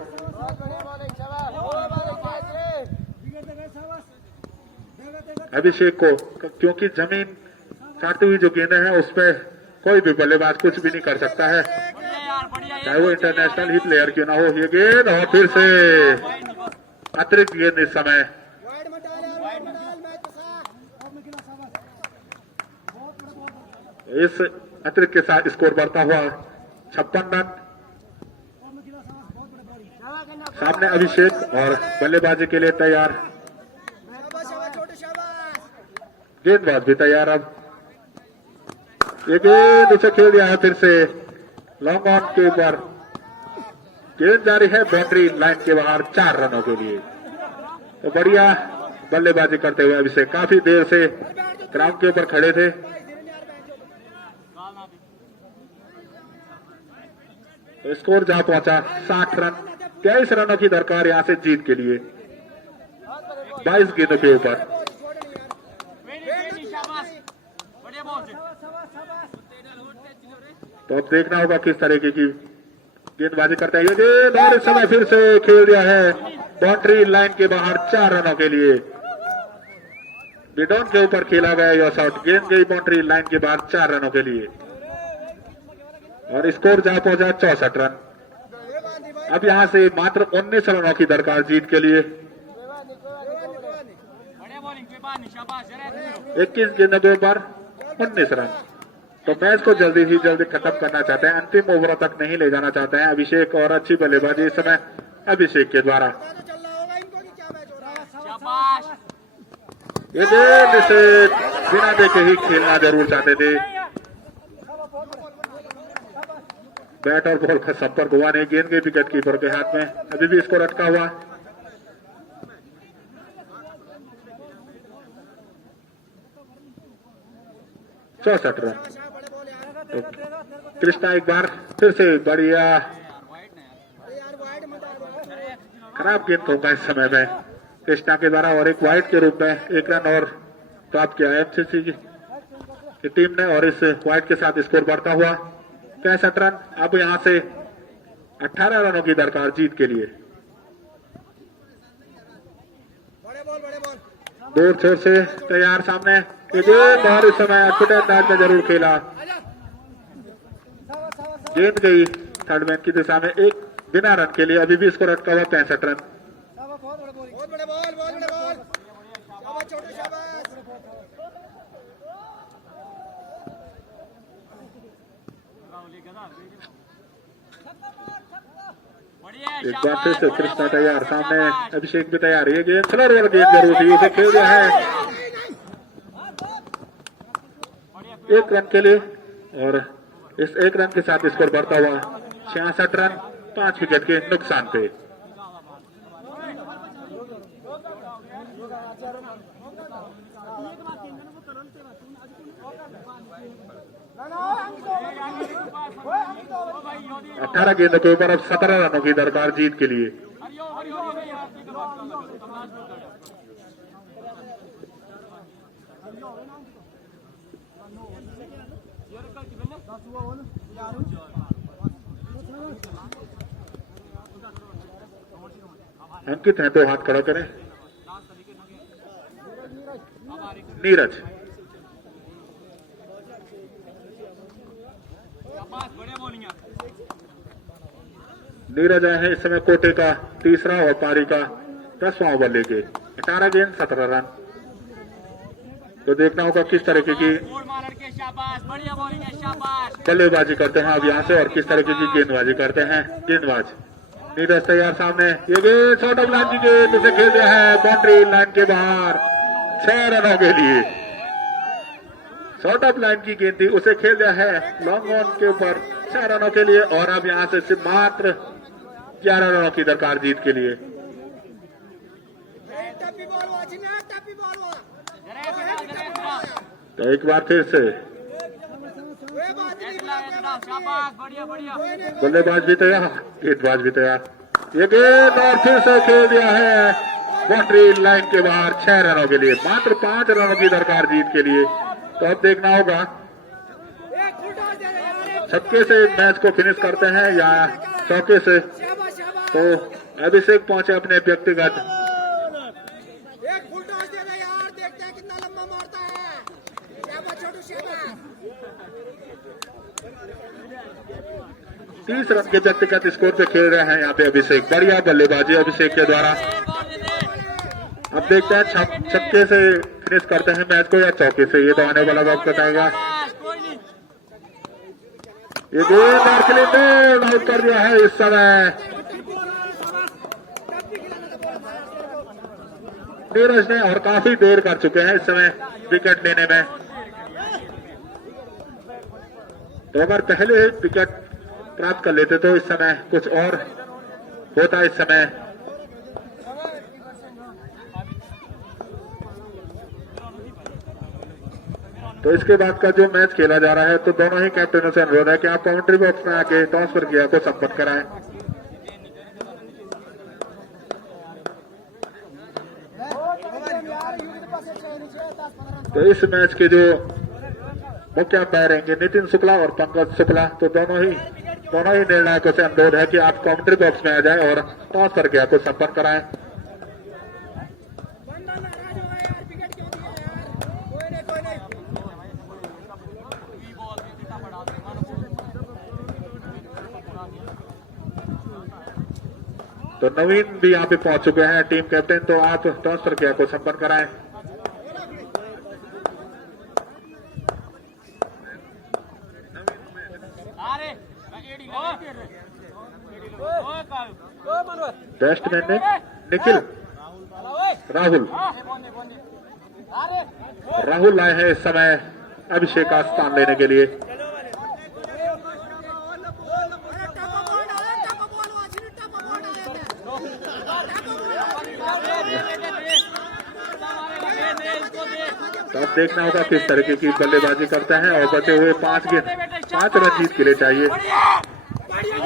अभिषेक को क्योंकि जमीन चाटती हुई जो गेंदें हैं उस पर कोई भी बल्लेबाज कुछ भी नहीं कर सकता है, चाहे वो इंटरनेशनल ही प्लेयर क्यों ना हो। ये गेंद, और फिर से अतिरिक्त गेंद इस समय। इस अतिरिक्त के साथ स्कोर बढ़ता हुआ 56 रन। सामने अभिषेक और बल्लेबाजी के लिए तैयार गेंदबाज भी तैयार। अब ये गेंद उसे खेल दिया है फिर से लॉन्ग ऑन के ऊपर। गेंद जारी है बाउंड्री लाइन के बाहर 4 रनों के लिए। तो बढ़िया बल्लेबाजी करते हुए अभिषेक काफी देर से ग्राउंड के ऊपर खड़े थे। तो स्कोर जहां पहुंचा 60 रन। 23 रनों की दरकार यहां से जीत के लिए 22 गेंदों के ऊपर। तो अब देखना होगा किस तरीके की गेंदबाजी करते हैं ये गेंद, और इस समय फिर से खेल दिया है बाउंड्री लाइन के बाहर 4 रनों के लिए। बिडॉन के ऊपर खेला गया यह शॉट, गेंद गई बाउंड्री लाइन के बाहर 4 रनों के लिए और स्कोर जा पहुंचा 64 रन। अब यहां से मात्र 19 रनों की दरकार जीत के लिए। 21 गेंदों पर 19 रन। तो मैच को जल्दी ही जल्दी खत्म करना चाहते हैं, अंतिम ओवरों तक नहीं ले जाना चाहते हैं अभिषेक, और अच्छी बल्लेबाजी इस समय अभिषेक के द्वारा। ये गेंद से बिना देखे ही खेलना जरूर चाहते थे। बैट और बॉल का संपर्क हुआ नहीं, गेंद के विकेट कीपर के हाथ में, अभी भी स्कोर अटका हुआ। चौसठ रन। तो कृष्णा एक बार फिर से बढ़िया खराब गेंद ठोका इस समय में कृष्णा के द्वारा, और एक वाइड के रूप में 1 रन और प्राप्त किया एमसीसी की टीम ने, और इस वाइड के साथ स्कोर बढ़ता हुआ 65 रन। अब यहां से 18 रनों की दरकार जीत के लिए। दूर छोर से तैयार सामने और इस समय छोटे अंदाज में जरूर खेला, गेंद गई थर्ड मैन की दिशा में एक बिना रन के लिए। अभी भी स्कोर अटका हुआ 65 रन। एक बार फिर से कृष्णा तैयार, सामने अभिषेक भी तैयार। ये गेंद स्लोर वाला गेंद जरूर थी, उसे खेल दिया है 1 रन के लिए, और इस 1 रन के साथ स्कोर बढ़ता हुआ 66 रन 5 विकेट के नुकसान पे। अठारह गेंदों के ऊपर अब 17 रनों की दरकार जीत के लिए। अंकित है तो हाथ खड़ा करें। नीरज नीरज आए हैं इस समय कोटे का तीसरा और पारी का 10वां ओवर लेके। 18 गेंद 17 रन। तो देखना होगा किस तरीके की बल्लेबाजी करते हैं अब यहाँ से, और किस तरीके की गेंदबाजी करते हैं गेंदबाज। नीरज तैयार, सामने ये गेंद शॉर्ट ऑफ लाइन की गेंद, उसे खेल दिया है बाउंड्री लाइन के बाहर 6 रनों के लिए। शॉर्ट ऑफ लाइन की गेंद थी, उसे खेल दिया है लॉन्ग ऑन के ऊपर 6 रनों के लिए, और अब यहाँ से सिर्फ मात्र 11 रनों की दरकार जीत के लिए। तो एक बार फिर से बल्लेबाज भी तैयार, गेंदबाज भी तैयार। ये गेंद और फिर से खेल दिया है बाउंड्री लाइन के बाहर 6 रनों के लिए, मात्र 5 रनों की दरकार जीत के लिए। तो अब देखना होगा छक्के से मैच को फिनिश करते हैं या चौके से। तो अभिषेक पहुंचे अपने व्यक्तिगत 30 रन के व्यक्तिगत स्कोर पे खेल रहे हैं यहाँ पे अभिषेक। बढ़िया बल्लेबाजी अभिषेक के द्वारा। अब देखते हैं छक्के से फिनिश करते हैं मैच को या चौके से, ये तो आने वाला वक्त बताएगा। ये गेंद और क्लीन आउट कर दिया है इस समय नीरज ने, और काफी देर कर चुके हैं इस समय विकेट लेने में। तो अगर पहले विकेट प्राप्त कर लेते तो इस समय कुछ और होता। इस समय तो इसके बाद का जो मैच खेला जा रहा है, तो दोनों ही कैप्टनों से अनुरोध है कि आप काउंट्री बॉक्स में आके टॉस प्रक्रिया को संपन्न कराएं। तो इस मैच के जो मुख्य अंपायर रहेंगे नितिन शुक्ला और पंकज शुक्ला। तो दोनों ही निर्णायकों से अनुरोध है कि आप कमेंट्री बॉक्स में आ जाए और टॉस करके आपको संपन्न कराएं। तो नवीन भी यहाँ पे पहुंच चुके हैं टीम कैप्टन, तो आप टॉस प्रक्रिया को संपन्न कराएं। बैट्समैन ने निखिल राहुल आए हैं इस समय अभिषेक का स्थान लेने के लिए। तो अब देखना होगा किस तरीके की बल्लेबाजी करते हैं और बचे हुए 5 रन जीत के लिए चाहिए।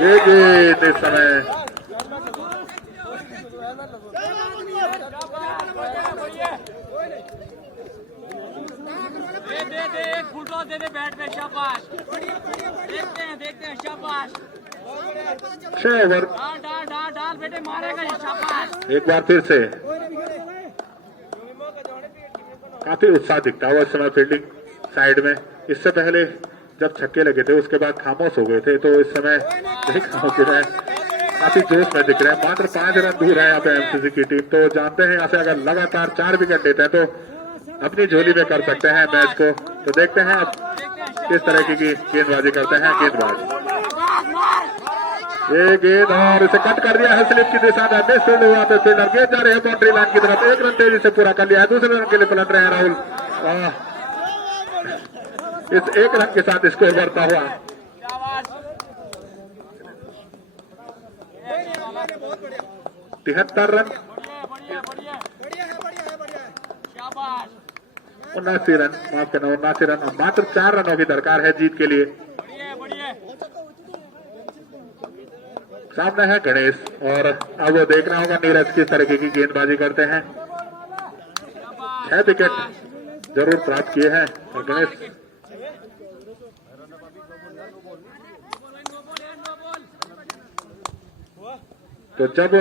ये गेंद इस समय दे बैट पे शाबाश। देखते हैं शाबाश। 6 ओवर डाल बेटे मारेगा ये शाबाश। एक बार फिर से काफी उत्साह दिखता हुआ इस समय फील्डिंग साइड में। इससे पहले जब छक्के लगे थे उसके बाद खामोश हो गए थे, तो इस समय काफी जोश में दिख रहे हैं। मात्र 5 रन दूर है यहाँ पे एमसीसी की टीम। तो जानते हैं यहाँ से अगर लगातार 4 विकेट लेते हैं तो अपनी झोली में कर सकते हैं मैच को। तो देखते हैं अब किस तरह की गेंदबाजी करते हैं गेंदबाज। ये गेंद और इसे कट कर दिया है स्लिप की दिशा में। मिस फील्ड हुआ पे फील्डर गेंद जा रहे हैं बाउंड्री लाइन की तरफ। 1 रन तेजी से पूरा कर लिया है। दूसरे रन के लिए पलट रहे हैं राहुल। इस 1 रन के साथ स्कोर बढ़ता हुआ 73 रन 79 रन माफ करना 79 रन। मात्र 4 रनों की दरकार है जीत के लिए। सामने है गणेश और अब वो देखना होगा नीरज किस तरीके की गेंदबाजी करते हैं। 6 विकेट जरूर प्राप्त किए हैं और गणेश तो जब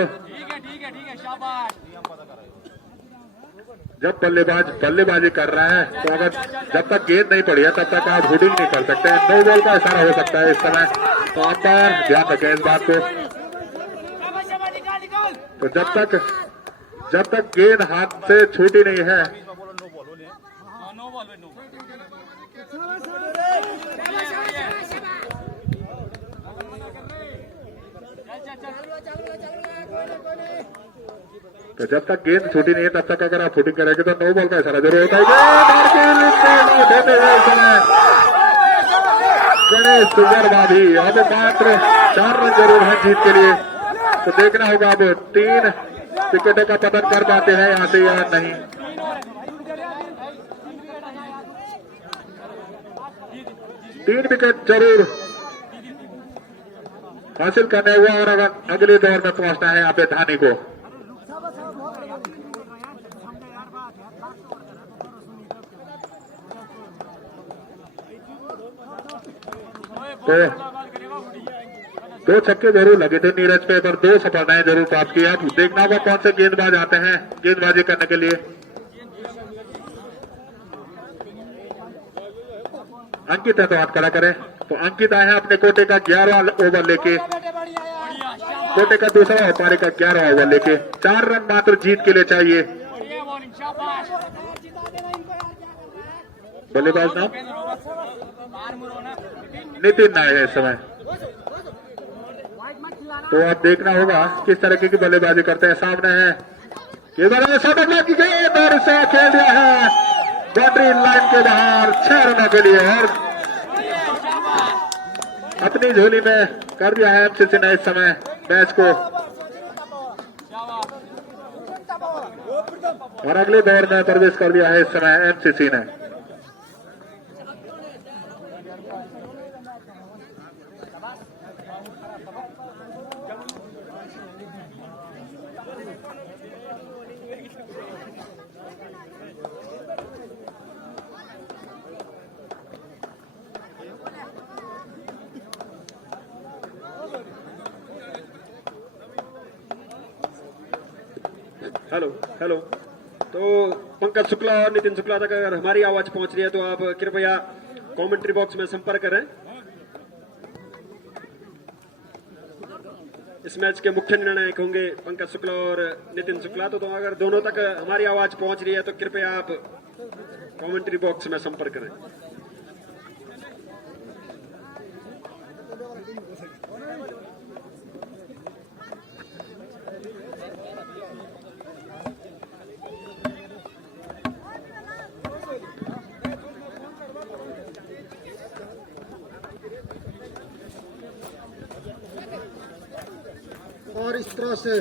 बल्लेबाजी कर रहा है तो अगर जब तक गेंद नहीं पड़ी है तब तक आप हुडिंग नहीं कर सकते हैं। 9 बॉल का इशारा हो सकता है इस समय। तो अंपायर ध्यान रखें इस बात को। तो जब तक गेंद हाथ से छूटी नहीं है तो जब तक गेंद छूटी नहीं है तब तक अगर आप शूटिंग करेंगे तो 9 बॉल का इशारा जरूर होता है। गणेश सुगरमा भी अब मात्र 4 रन जरूर है जीत के लिए। तो देखना होगा अब 3 विकेटों का पतन कर पाते हैं यहाँ से या नहीं। 3 विकेट जरूर हासिल करने हुआ और अगर अगले दौर में पहुंचना है यहाँ पे धानी को। तो 2 छक्के जरूर लगे थे नीरज पे, पर 2 सफलताएं जरूर प्राप्त की। अब देखना होगा कौन से गेंदबाज आते हैं गेंदबाजी करने के लिए। अंकित है तो हाथ खड़ा करें। तो अंकित आए हैं अपने कोटे का 11वां ओवर लेके। कोटे का दूसरा और पारी का 11वां ओवर लेके 4 रन मात्र जीत के लिए चाहिए। बल्लेबाज नाम नितिन आए हैं इस समय। तो अब देखना होगा किस तरीके की बल्लेबाजी करते हैं। सामने है की गेंद और इसे खेल दिया है बाउंड्री लाइन के बाहर 6 रनों के लिए और अपनी झोली में कर दिया है एमसीसी ने इस समय मैच को। और अगले दौर में प्रवेश कर दिया है इस समय एमसीसी ने। Hello hello. तो पंकज शुक्ला और नितिन शुक्ला तक अगर हमारी आवाज पहुंच रही है तो आप कृपया कमेंट्री बॉक्स में संपर्क करें। इस मैच के मुख्य निर्णायक होंगे पंकज शुक्ला और नितिन शुक्ला। तो अगर दोनों तक हमारी आवाज पहुंच रही है तो कृपया आप कमेंट्री बॉक्स में संपर्क करें। और इस तरह से